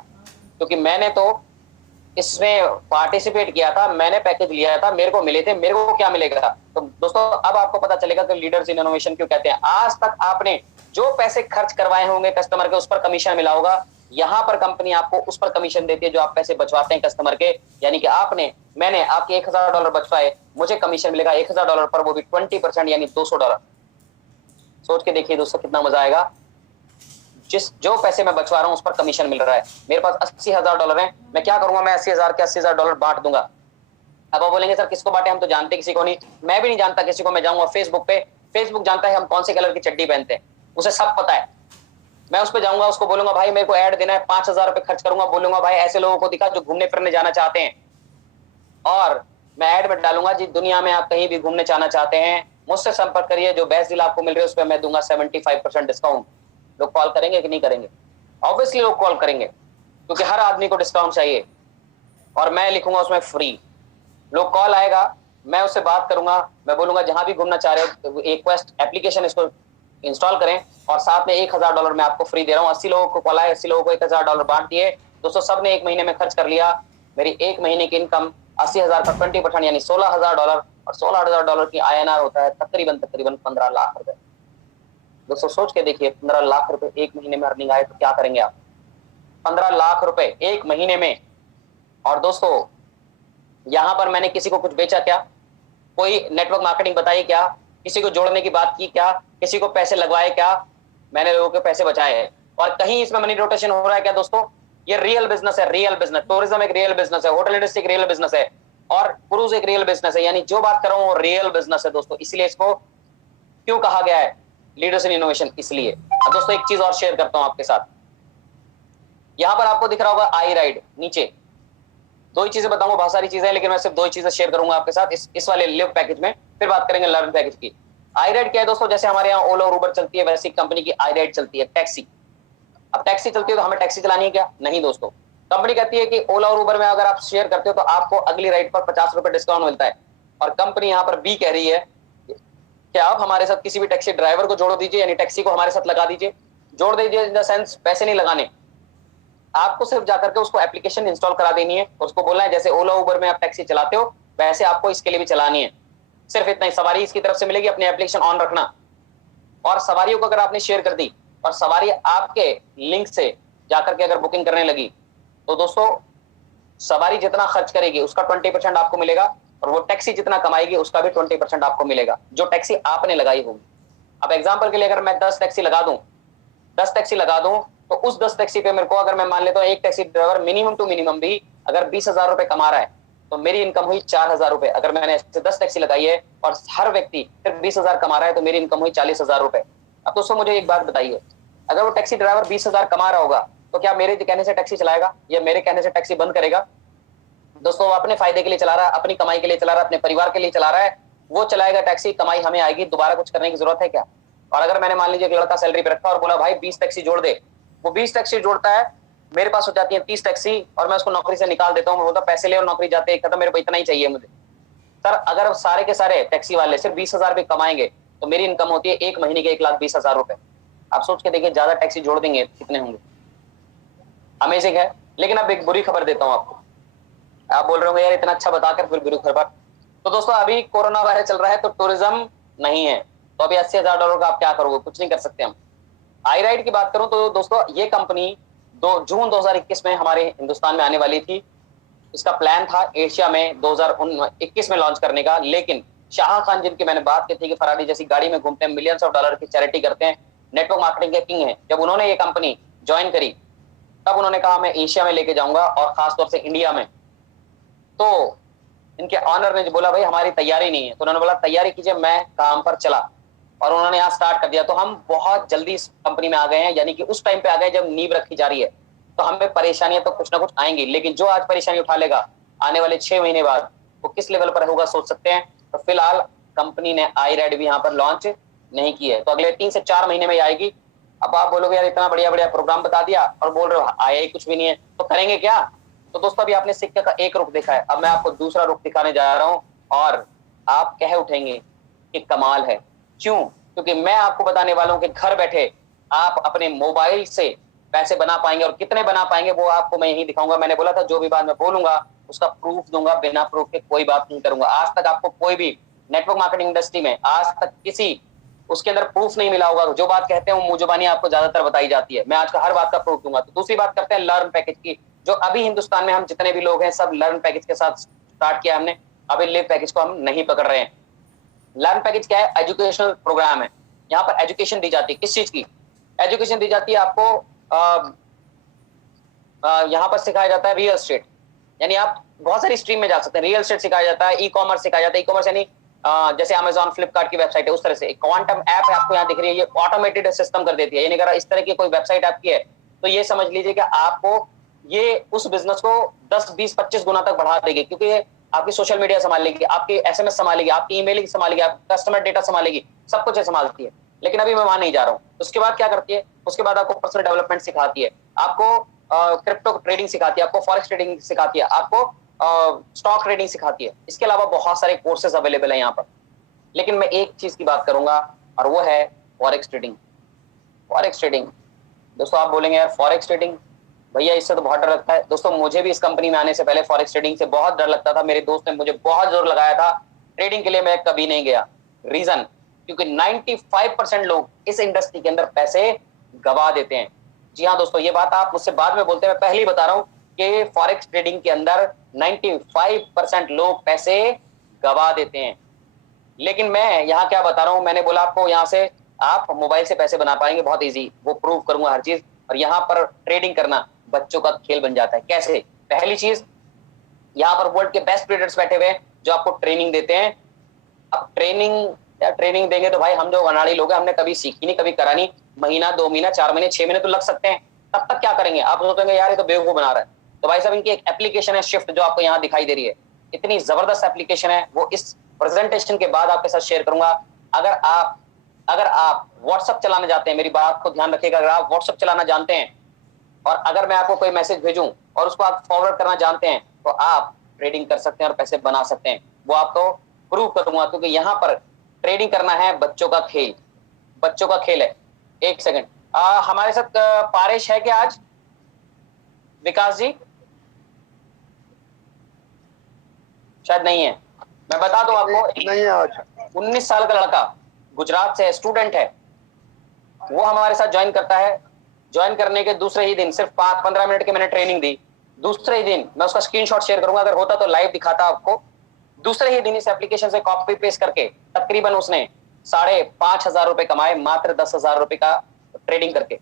क्योंकि मैंने तो इसमें पार्टिसिपेट किया था, मैंने पैकेज लिया था, मेरे को मिले थे, मेरे को क्या मिलेगा? तो दोस्तों अब आपको पता चलेगा कि लीडर्स इन इनोवेशन क्यों कहते हैं। आज तक आपने जो पैसे खर्च करवाए होंगे कस्टमर के, उस पर कमीशन मिला होगा। यहाँ पर कंपनी आपको उस पर कमीशन देती है जो आप पैसे बचवाते हैं कस्टमर के, यानी कि मैंने आपके $1,000 बचवाए, मुझे कमीशन मिलेगा $1,000 पर, वो भी 20%, यानी $200। सोच के देखिए दोस्तों कितना मजा आएगा। जो पैसे मैं बचवा रहा हूं उस पर कमीशन मिल रहा है। मेरे पास $80,000 है, मैं क्या करूंगा, मैं 80,000 के $80,000 बांट दूंगा। अब आप बोलेंगे सर किसको बांटे, हम तो जानते किसी को नहीं। मैं भी नहीं जानता किसी को। मैं जाऊंगा फेसबुक पे, फेसबुक जानता है हम कौन से कलर की चड्डी पहनते हैं, उसे सब पता है। मैं उस पर जाऊंगा, उसको बोलूंगा भाई मेरे को ऐड देना है, $5,000 खर्च करूंगा, बोलूंगा भाई ऐसे लोगों को दिखा जो घूमने फिरने जाना चाहते हैं, और मैं ऐड में डालूंगा जी दुनिया में आप कहीं भी घूमने जाना चाहते हैं मुझसे संपर्क करिए, जो बेस्ट डील आपको मिल रही है उस पर मैं दूंगा 75% डिस्काउंट। लोग कॉल करेंगे कि नहीं करेंगे? ऑब्वियसली लोग कॉल करेंगे, क्योंकि हर आदमी को डिस्काउंट चाहिए, और मैं लिखूंगा उसमें फ्री। लोग कॉल आएगा, मैं उससे बात करूंगा, मैं बोलूंगा जहां भी घूमना चाह रहे हो एक क्वेस्ट एप्लीकेशन इसको इंस्टॉल करें, और साथ में $1,000 मैं आपको फ्री दे रहा हूँ। 80 लोगों को कॉल आए, 80 लोगों को $1,000 बांट दिए। दोस्तों सबने 1 महीने में खर्च कर लिया। मेरी 1 महीने की इनकम 80,000 का 20%, यानी $16,000, और $16,000 की INR होता है तकरीबन 15 लाख रुपए। दोस्तों सोच के देखिए 15 लाख रुपए 1 महीने में अर्निंग आए तो क्या करेंगे आप? 15 लाख रुपए 1 महीने में। और दोस्तों यहां पर मैंने किसी को कुछ बेचा क्या? कोई नेटवर्क मार्केटिंग बताई क्या? किसी को जोड़ने की बात की क्या? किसी को पैसे लगवाए क्या? मैंने लोगों के पैसे बचाए हैं। और कहीं इसमें मनी रोटेशन हो रहा है क्या दोस्तों? ये रियल बिजनेस है, रियल बिजनेस। टूरिज्म एक रियल बिजनेस है, होटल इंडस्ट्री एक रियल बिजनेस है, और क्रूज एक रियल बिजनेस है। यानी जो बात कर रहा हूं वो रियल बिजनेस है दोस्तों। इसलिए इसको क्यों कहा गया है लीडर्स इन इनोवेशन? इसलिए। अब दोस्तों एक चीज और शेयर करता हूं आपके साथ। यहां पर आपको दिख रहा होगा आई राइड नीचे, दो ही चीजें बताऊंगा, बहुत सारी चीजें हैं, लेकिन मैं सिर्फ दो ही चीजें शेयर करूंगा आपके साथ इस वाले लिव पैकेज में। फिर बात करेंगे लर्न पैकेज की। आई राइड क्या है दोस्तों, जैसे हमारे यहाँ ओला और उबर चलती है, वैसी कंपनी की आई राइड चलती है, टैक्सी। अब टैक्सी चलती है तो हमें टैक्सी चलानी है क्या? नहीं दोस्तों, कंपनी कहती है कि ओला और उबर में अगर आप शेयर करते हो तो आपको अगली राइड पर 50 रुपए डिस्काउंट मिलता है। और कंपनी यहाँ पर बी कह रही है कि आप हमारे साथ किसी भी टैक्सी ड्राइवर को जोड़ दीजिए, यानी टैक्सी को हमारे साथ लगा दीजिए। जोड़ दीजिए इन द सेंस पैसे नहीं लगाने, आपको सिर्फ जाकर के उसको एप्लीकेशन इंस्टॉल करा देनी है, उसको बोलना है जैसे ओला उबर में आप टैक्सी चलाते हो वैसे आपको इसके लिए भी चलानी है। सिर्फ इतना ही, सवारी इसकी तरफ से मिलेगी, अपनी एप्लीकेशन ऑन रखना। और सवारियों को अगर आपने शेयर कर दी और सवारी आपके लिंक से जाकर के अगर बुकिंग करने लगी, तो दोस्तों सवारी जितना खर्च करेगी उसका 20% आपको मिलेगा, और वो टैक्सी जितना कमाएगी उसका भी 20% आपको मिलेगा, जो टैक्सी आपने लगाई होगी। अब एग्जाम्पल के लिए अगर मैं 10 टैक्सी लगा दूं, 10 टैक्सी लगा दूं, तो उस 10 टैक्सी पे मेरे को, अगर मैं मान लेता हूं एक taxi driver minimum to minimum भी अगर 20,000 रुपए कमा रहा है, तो मेरी इनकम हुई 4,000 रुपए। अगर मैंने ऐसे 10 टैक्सी लगाई है और हर व्यक्ति सिर्फ 20,000 कमा रहा है, तो मेरी इनकम हुई 40,000 रुपए। अब दोस्तों मुझे एक बात बताइए, अगर वो टैक्सी ड्राइवर 20,000 कमा रहा होगा, तो क्या मेरे कहने से टैक्सी चलाएगा या मेरे कहने से टैक्सी बंद करेगा? दोस्तों वो अपने फायदे के लिए चला रहा है, अपनी कमाई के लिए चला रहा है, अपने परिवार के लिए चला रहा है, वो चलाएगा टैक्सी, कमाई हमें आएगी, दोबारा कुछ करने की जरूरत है क्या? और अगर मैंने मान लीजिए एक लड़का सैलरी पे रखा और बोला भाई 20 टैक्सी जोड़ दे, वो 20 टैक्सी जोड़ता है, मेरे पास हो जाती है 30 टैक्सी, और मैं उसको नौकरी से निकाल देता हूँ, मैं बोलता पैसे ले और नौकरी जाते खत्म, मेरे को इतना ही चाहिए मुझे। सर अगर सारे के सारे टैक्सी वाले सिर्फ 20,000 भी कमाएंगे तो मेरी इनकम होती है एक महीने के 1,20,000 रुपए। आप सोच के देखिए, ज्यादा टैक्सी जोड़ देंगे कितने होंगे? अमेजिंग है। लेकिन अब एक बुरी खबर देता हूँ आपको। आप बोल रहे होंगे यार इतना अच्छा बताकर फिर बुरी खबर। तो दोस्तों अभी कोरोना वायरस चल रहा है तो टूरिज्म नहीं है, तो अभी $80,000 का आप क्या करोगे? कुछ नहीं कर सकते हम। आई राइड की बात करूं तो दोस्तों ये कंपनी जून 2021 में हमारे हिंदुस्तान में आने वाली थी। इसका प्लान था एशिया में 2021 में लॉन्च करने का, लेकिन शाह खान जिनकी मैंने बात की थी कि फरारी जैसी गाड़ी में घूमते हैं, मिलियंस ऑफ डॉलर की चैरिटी करते हैं, नेटवर्क मार्केटिंग के किंग हैं, जब उन्होंने ये कंपनी ज्वाइन करी तब उन्होंने कहा मैं एशिया में लेके जाऊंगा और खासतौर से इंडिया में। तो इनके ऑनर ने बोला भाई हमारी तैयारी नहीं है, तो उन्होंने बोला तैयारी कीजिए, मैं काम पर चला और उन्होंने यहाँ स्टार्ट कर दिया। तो हम बहुत जल्दी इस कंपनी में आ गए हैं, यानी कि उस टाइम पे आ गए जब नींव रखी जा रही है। तो हमें परेशानियां तो कुछ ना कुछ आएंगी, लेकिन जो आज परेशानी उठा लेगा आने वाले 6 महीने बाद वो किस लेवल पर होगा सोच सकते हैं। तो फिलहाल कंपनी ने आई राइड भी यहाँ पर लॉन्च नहीं की है, तो अगले 3 से 4 महीने में आएगी। अब आप बोलोगे यार इतना बढ़िया बढ़िया प्रोग्राम बता दिया और बोल रहे हो आया ही कुछ भी नहीं है, तो करेंगे क्या? तो दोस्तों अभी आपने सिक्के का एक रुख देखा है, अब मैं आपको दूसरा रुख दिखाने जा रहा हूं और आप कह उठेंगे कि कमाल है। क्यों? क्योंकि मैं आपको बताने वाला हूं कि घर बैठे आप अपने मोबाइल से पैसे बना पाएंगे, और कितने बना पाएंगे वो आपको मैं यही दिखाऊंगा। मैंने बोला था जो भी बात मैं बोलूंगा उसका प्रूफ दूंगा, बिना प्रूफ के कोई बात नहीं करूंगा। आज तक आपको कोई भी नेटवर्क मार्केटिंग इंडस्ट्री में आज तक किसी उसके अंदर प्रूफ नहीं मिला होगा। जो बात कहते हैं वो मुंह जुबानी आपको ज्यादातर बताई जाती है, मैं आज का हर बात का प्रूफ दूंगा। तो दूसरी बात करते हैं लर्न पैकेज की, जो अभी हिंदुस्तान में हम जितने भी लोग हैं सब लर्न पैकेज के साथ स्टार्ट किया हमने, अभी लिव पैकेज को हम नहीं पकड़ रहे हैं। लर्न पैकेज क्या है? एजुकेशनल प्रोग्राम है। यहाँ पर एजुकेशन दी जाती है। किस चीज की एजुकेशन दी जाती है? आपको यहाँ पर सिखाया जाता है रियल एस्टेट, यानी आप बहुत सारी स्ट्रीम में जा सकते हैं। रियल एस्टेट सिखाया जाता है, ई कॉमर्स सिखाया जाता है। ई कॉमर्स यानी जैसे अमेजॉन फ्लिपकार्ट की वेबसाइट है उस तरह से। एक क्वांटम ऐप है आपको यहाँ दिख रही है, ये ऑटोमेटेड सिस्टम कर देती है। यानी अगर इस तरह की कोई वेबसाइट आपकी है तो ये समझ लीजिए कि आपको ये उस बिजनेस को 10, 20, 25 गुना तक बढ़ा देगी, क्योंकि ये आपकी सोशल मीडिया संभालेगी, आपकी SMS संभालेगी, आपकी ईमेलिंग संभालेगी, आपका कस्टमर डेटा संभालेगी, सब कुछ संभालती है। लेकिन अभी मैं वहां नहीं जा रहा हूँ। उसके बाद क्या करती है? उसके बाद आपको पर्सनल डेवलपमेंट सिखाती है, आपको क्रिप्टो ट्रेडिंग सिखाती है, आपको फॉरेक्स ट्रेडिंग सिखाती है, आपको स्टॉक ट्रेडिंग सिखाती है। इसके अलावा बहुत सारे कोर्सेज अवेलेबल है यहाँ पर। लेकिन मैं एक चीज की बात करूंगा और वो है फॉरेक्स ट्रेडिंग। फॉरेक्स ट्रेडिंग दोस्तों, आप बोलेंगे यार फॉरेक्स ट्रेडिंग भैया इससे तो बहुत डर लगता है। दोस्तों मुझे भी इस कंपनी में आने से पहले फॉरेक्स ट्रेडिंग से बहुत डर लगता था। मेरे दोस्त ने मुझे बहुत जोर लगाया था, ट्रेडिंग के लिए मैं कभी नहीं गया। रीजन क्योंकि 95% लोग इस इंडस्ट्री के अंदर पैसे गवा देते हैं। जी हाँ दोस्तों, ये बात आप मुझसे बाद में बोलते हैं, मैं पहले ही बता रहा हूं कि फॉरेक्स ट्रेडिंग के अंदर 95% लोग पैसे गवा देते हैं। लेकिन मैं यहाँ क्या बता रहा हूँ, मैंने बोला आपको यहाँ से आप मोबाइल से पैसे बना पाएंगे, बहुत इजी, वो प्रूव करूंगा हर चीज। और यहाँ पर ट्रेडिंग करना बच्चों का खेल बन जाता है। कैसे? पहली चीज, यहाँ पर वर्ल्ड के बेस्ट ट्रेडर्स बैठे हुए हैं जो आपको ट्रेनिंग देते हैं। अब ट्रेनिंग देंगे तो भाई हम जो अनाड़ी लोग हैं, हमने कभी सीखी नहीं, कभी करा नहीं। महीना, 2 महीना, 4 महीने, 6 महीने तो लग सकते हैं। तब तक क्या करेंगे? आप सोचेंगे यार ये तो बेवकूफ बना रहा है। तो भाई साहब इनकी एक एप्लीकेशन है शिफ्ट जो आपको यहाँ दिखाई दे रही है, इतनी जबरदस्त एप्लीकेशन है, वो इस प्रेजेंटेशन के बाद आपके साथ शेयर करूंगा। अगर आप व्हाट्सएप चलाना जानते हैं, मेरी बात को ध्यान रखिएगा, अगर आप व्हाट्सएप चलाना जानते हैं और अगर मैं आपको कोई मैसेज भेजूं और उसको आप फॉरवर्ड करना जानते हैं तो आप ट्रेडिंग कर सकते हैं और पैसे बना सकते हैं। वो आपको प्रूव करूंगा, क्योंकि यहाँ पर ट्रेडिंग करना है बच्चों का खेल, बच्चों का खेल है। एक सेकंड, हमारे साथ पारेश है क्या आज? विकास जी शायद नहीं है, मैं बता दूं आपको। नहीं है आज। 19 साल का लड़का गुजरात से, स्टूडेंट है, वो हमारे साथ ज्वाइन करता है। ज्वाइन करने के दूसरे ही दिन, सिर्फ 5-15 मिनट की मैंने ट्रेनिंग दी, दूसरे ही दिन मैं उसका स्क्रीनशॉट शेयर करूंगा, अगर होता तो लाइव दिखाता आपको। दूसरे ही दिन इस एप्लीकेशन से कॉपी पेस्ट करके तकरीबन उसने 5,500 रुपए कमाए, मात्र 10,000 रुपए का ट्रेडिंग करके।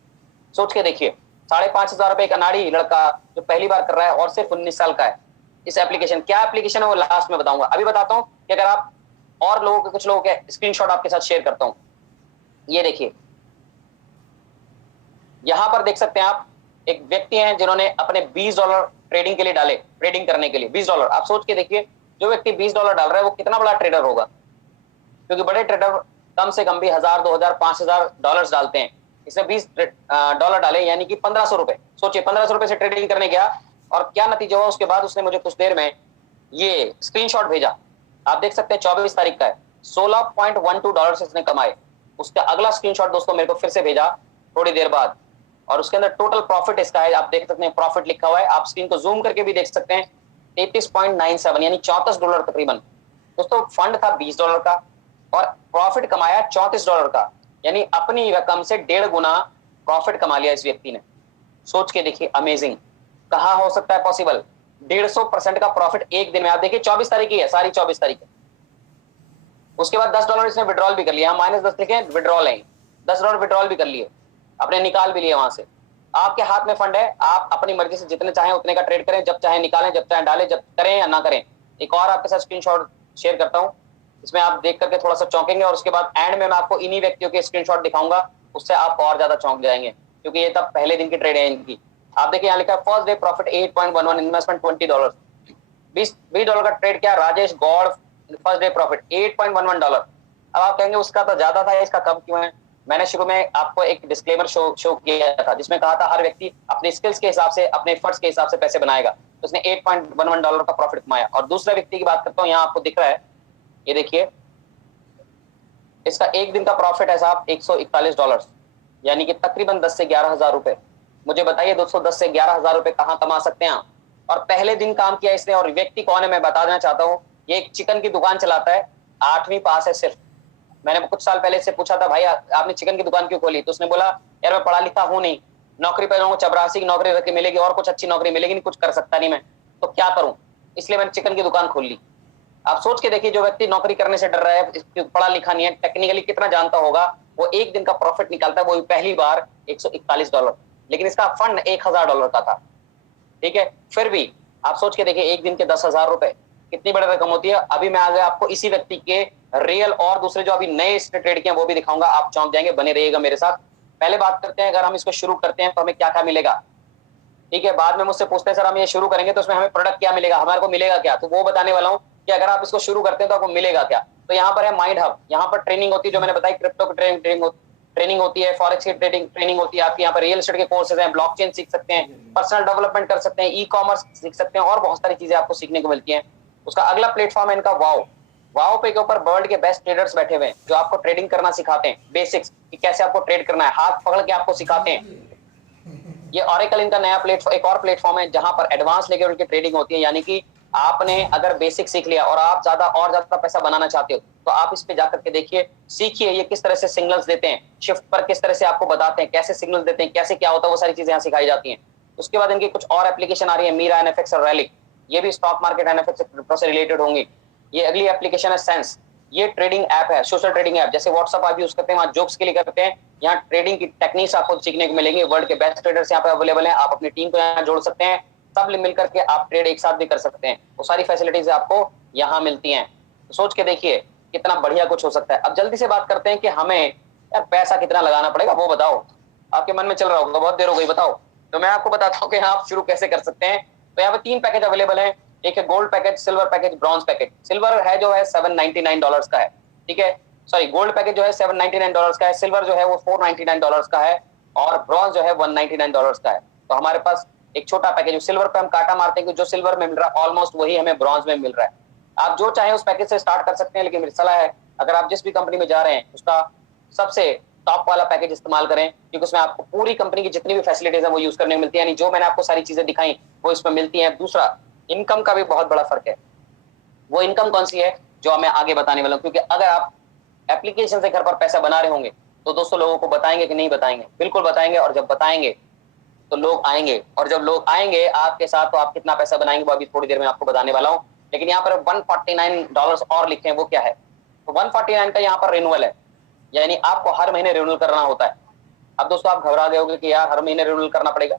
सोच के देखिए, 5,500 रुपए एक अनाड़ी लड़का जो पहली बार कर रहा है और सिर्फ 19 साल का है। इस एप्लीकेशन, क्या एप्लीकेशन है वो लास्ट में बताऊंगा, अभी बताता हूं कि अगर आप और लोगों के, कुछ लोगों के स्क्रीनशॉट आपके साथ शेयर करता हूं। ये देखिए, यहां पर देख सकते हैं आप, एक व्यक्ति हैं जिन्होंने अपने $20 ट्रेडिंग के लिए डाले, ट्रेडिंग करने के लिए $20। आप सोच के देखिए, जो व्यक्ति $20 डाल रहा है वो कितना बड़ा ट्रेडर होगा, क्योंकि बड़े ट्रेडर कम से कम भी 1,000, 2,000, 5,000 डॉलर्स डालते हैं। इसने $20 डाले, यानी कि 1,500 रुपए। सोचिए, 1,500 रुपए से ट्रेडिंग करने गया और क्या नतीजा हुआ। उसके बाद उसने मुझे कुछ देर में ये स्क्रीनशॉट भेजा, आप देख सकते हैं 24 तारीख का है, $16.12 इसने कमाए। उसका अगला स्क्रीनशॉट दोस्तों मेरे को फिर से भेजा थोड़ी देर बाद, और उसके अंदर टोटल प्रॉफिट इसका है, आप देख सकते हैं प्रॉफिट लिखा हुआ है, आप स्क्रीन को जूम करके भी देख सकते हैं, 33.97 यानी $34 तकरीबन। दोस्तों फंड था $20 का और प्रॉफिट कमाया $34 का, यानी अपनी रकम से 1.5 गुना प्रॉफिट कमा लिया इस व्यक्ति ने। सोच के देखिए, अमेजिंग, कहां हो सकता है पॉसिबल? 150% का प्रॉफिट एक दिन में। आप देखिए 24 तारीख की है, सारी 24 तारीख है। उसके बाद $10 इसने विड्रॉल भी कर लिया, -10 लिखे विड्रॉल है, $10 विड्रॉल भी कर लिए, अपने निकाल भी लिए वहां से। आपके हाथ में फंड है, आप अपनी मर्जी से जितने चाहें उतने का ट्रेड करें, जब चाहे निकालें, जब चाहे डालें, जब करें या ना करें। एक और आपके साथ स्क्रीनशॉट शेयर करता हूं, इसमें आप देख करके थोड़ा सा चौंकेंगे, और उसके बाद एंड में मैं आपको इन्हीं व्यक्तियों के स्क्रीनशॉट दिखाऊंगा, उससे आप और ज्यादा चौंक जाएंगे, क्योंकि ये तब पहले दिन की ट्रेड है इनकी। आप देखिए यहाँ लिखा है फर्स्ट डे प्रॉफिट 8.11, इन्वेस्टमेंट $20, $20 का ट्रेड किया Rajesh Gaur, first day profit $8.11। अब आप कहेंगे उसका तो ज्यादा था, इसका कम क्यों है? मैंने शुरू में आपको एक डिस्क्लेमर शो किया था, जिसमें कहा था हर व्यक्ति अपने स्किल्स के हिसाब से, अपने एफर्ट्स के हिसाब से पैसे बनाएगा। तो उसने $8.11 का प्रॉफिट कमाया। और दूसरे व्यक्ति की बात करता हूँ, यहाँ आपको दिख रहा है, ये देखिए, इसका एक दिन का प्रॉफिट है साहब $141, यानी कि तकरीबन 10 से 11,000 रुपए। मुझे बताइए दोस्तों, 10 से 11,000 रुपए कहाँ कमा सकते हैं आप? और पहले दिन काम किया इसने, और व्यक्ति कौन है मैं बता देना चाहता हूँ। ये एक चिकन की दुकान चलाता है, 8वीं पास है सिर्फ। मैंने कुछ साल पहले से पूछा था, भाई आपने चिकन की दुकान क्यों खोली? तो उसने बोला, यार मैं पढ़ा लिखा हूं नहीं, नौकरी पे जाऊंगा, चपरासी की नौकरी रख के मिलेगी और कुछ अच्छी नौकरी मिलेगी नहीं, कुछ कर सकता नहीं मैं, तो क्या करूं, इसलिए मैंने चिकन की दुकान खोल ली। आप सोच के देखिए, जो व्यक्ति नौकरी करने से डर रहा है, पढ़ा लिखा नहीं है, टेक्निकली कितना जानता होगा, वो एक दिन का प्रॉफिट निकालता है, वो पहली बार $141, लेकिन इसका फंड $1,000 का था। ठीक है, फिर भी आप सोच के देखिए, एक दिन के 10,000 रुपए कितनी बड़ी रकम होती है। अभी मैं आगे आपको इसी व्यक्ति के रियल और दूसरे जो अभी नए ट्रेड किए हैं वो भी दिखाऊंगा, आप चौंक जाएंगे, बने रहिएगा मेरे साथ। पहले बात करते हैं, अगर हम इसको शुरू करते हैं तो हमें क्या क्या मिलेगा। ठीक है, बाद में मुझसे पूछते हैं सर हम ये शुरू करेंगे तो उसमें हमें प्रोडक्ट क्या मिलेगा, हमारे को मिलेगा क्या, तो वो बताने वाला हूँ कि अगर आप इसको शुरू करते हैं तो आपको मिलेगा क्या। तो यहाँ पर है माइंड हब, यहाँ पर ट्रेनिंग होती है, जो मैंने बताई क्रिप्टो की ट्रेनिंग होती है, फॉरेक्स की ट्रेनिंग होती है आपकी, यहाँ पर रियल एस्टेट के कोर्सेज हैं, ब्लॉकचेन सीख सकते हैं, पर्सनल डेवलपमेंट कर सकते हैं, ई कॉमर्स सीख सकते हैं, और बहुत सारी चीजें आपको सीखने को मिलती हैं। उसका अगला प्लेटफॉर्म है इनका वाओ पे के ऊपर वर्ल्ड के बेस्ट ट्रेडर्स बैठे हुए हैं, जो आपको ट्रेडिंग करना सिखाते हैं, बेसिक्स कि कैसे आपको ट्रेड करना है, हाथ पकड़ के आपको सिखाते हैं। ये ऑरेकल इनका नया प्लेटफॉर्म, एक और प्लेटफॉर्म है जहां पर एडवांस लेकर उनकी ट्रेडिंग होती है। यानी कि आपने अगर बेसिक सीख लिया और आप ज्यादा पैसा बनाना चाहते हो तो आप इस पे जाकर के देखिए, सीखिए ये किस तरह से सिग्नल्स देते हैं, शिफ्ट पर किस तरह से आपको बताते हैं, कैसे सिग्नल्स देते हैं, कैसे क्या होता है, वो सारी चीजें यहाँ सिखाई जाती हैं। उसके बाद इनकी कुछ और एप्लीकेशन आ रही है, मीरा एनएफएक्स और रैलिक, ये भी स्टॉक मार्केट एनएफएक्स से रिलेटेड होंगी। ये अगली एप्लीकेशन है सेंस, ये ट्रेडिंग ऐप है, सोशल ट्रेडिंग ऐप, जैसे व्हाट्सएप आप यूज करते हैं, वहां जोक्स के लिए करते हैं, यहाँ ट्रेडिंग की टेक्निक्स आपको सीखने को मिलेंगे। वर्ल्ड के बेस्ट ट्रेडर्स यहाँ पे अवेलेबल हैं, आप अपनी टीम को यहाँ जोड़ सकते हैं, सब मिलकर के आप ट्रेड एक साथ भी कर सकते हैं, वो सारी फैसिलिटीज आपको यहाँ मिलती हैं। तो सोच के देखिए कितना बढ़िया कुछ हो सकता है। अब जल्दी से बात करते हैं कि हमें यार पैसा कितना लगाना पड़ेगा, वो बताओ। आपके मन में चल रहा होगा बहुत देर हो गई, बताओ, तो मैं आपको बताता हूँ कि आप शुरू कैसे कर सकते हैं। तो यहाँ पे 3 पैकेज अवेलेबल है, एक है gold package, silver package, bronze package. Silver है जो है $799 का है, ठीक है, सॉरी गोल्ड पैकेज जो है $799 का है, सिल्वर जो है वो $499 का है, और ब्रॉन्ज जो है $199 का है। तो हमारे पास एक छोटा पैकेज, सिल्वर पे हम काटा मारते हैं कि जो सिल्वर में मिल रहा है ऑलमोस्ट वही हमें ब्रॉन्ज में मिल रहा है। आप जो चाहें उस पैकेज से स्टार्ट कर सकते हैं, लेकिन मेरी सलाह है अगर आप जिस भी कंपनी में जा रहे हैं उसका सबसे टॉप वाला पैकेज इस्तेमाल करें, क्योंकि उसमें आपको पूरी कंपनी की जितनी भी फैसिलिटीज है वो यूज करने को मिलती है, यानी जो मैंने आपको सारी चीजें दिखाई वो इसमें मिलती हैं। दूसरा, इनकम का भी बहुत बड़ा फर्क है। वो इनकम कौन सी है जो मैं आगे बताने वाला हूँ, क्योंकि अगर आप एप्लीकेशन से घर पर पैसा बना रहे होंगे तो दोस्तों लोगों को बताएंगे कि नहीं बताएंगे? बिल्कुल बताएंगे, और जब बताएंगे तो लोग आएंगे, और जब लोग आएंगे आपके साथ तो आप कितना पैसा बनाएंगे वो अभी थोड़ी देर में आपको बताने वाला हूँ। लेकिन यहाँ पर $149 और लिखे हैं, वो क्या है? तो 149 का यहाँ पर रिन्यूअल है, यानी आपको हर महीने रिन्यूअल करना होता है। अब दोस्तों आप घबरा गए होंगे कि यार हर महीने रिन्यूअल करना पड़ेगा।